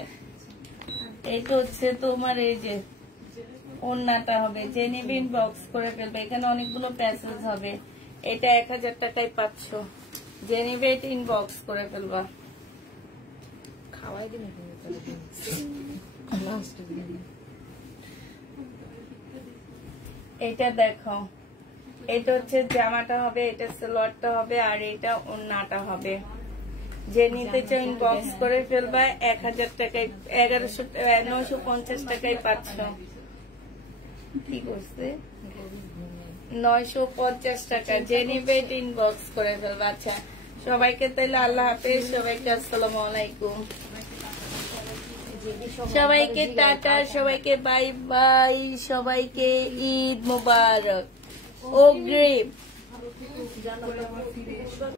এইটা হচ্ছে তোমার এই যে ওড়নাটা হবে। জেনিবিন বক্স করে ফেলবে। এখানে অনেকগুলো প্যাসেজ হবে। এটা 1000 টাকায় পাচ্ছ। জেনিবিন ইনবক্স করে ফেলবা। খাওয়াই দিন। এটা দেখো, এটা হচ্ছে জামাটা হবে, এটা সালোয়ারটা হবে, আর এটা ওড়নাটা হবে। যে নিতে চাও ইনবক্স করে ফেলবা। 1000 টাকায়, 950 টাকায় পাচ্ছ। কি করছে? 950 টাকা। যে নিবে ইনবক্স করে ফেলবা। আচ্ছা সবাইকে তাইলে আল্লাহ হাফেজ। সবাইকে আসসালামু আলাইকুম। সবাইকে টাটা, সবাইকে বাই বাই, সবাইকে ঈদ মোবারক অগ্রিম।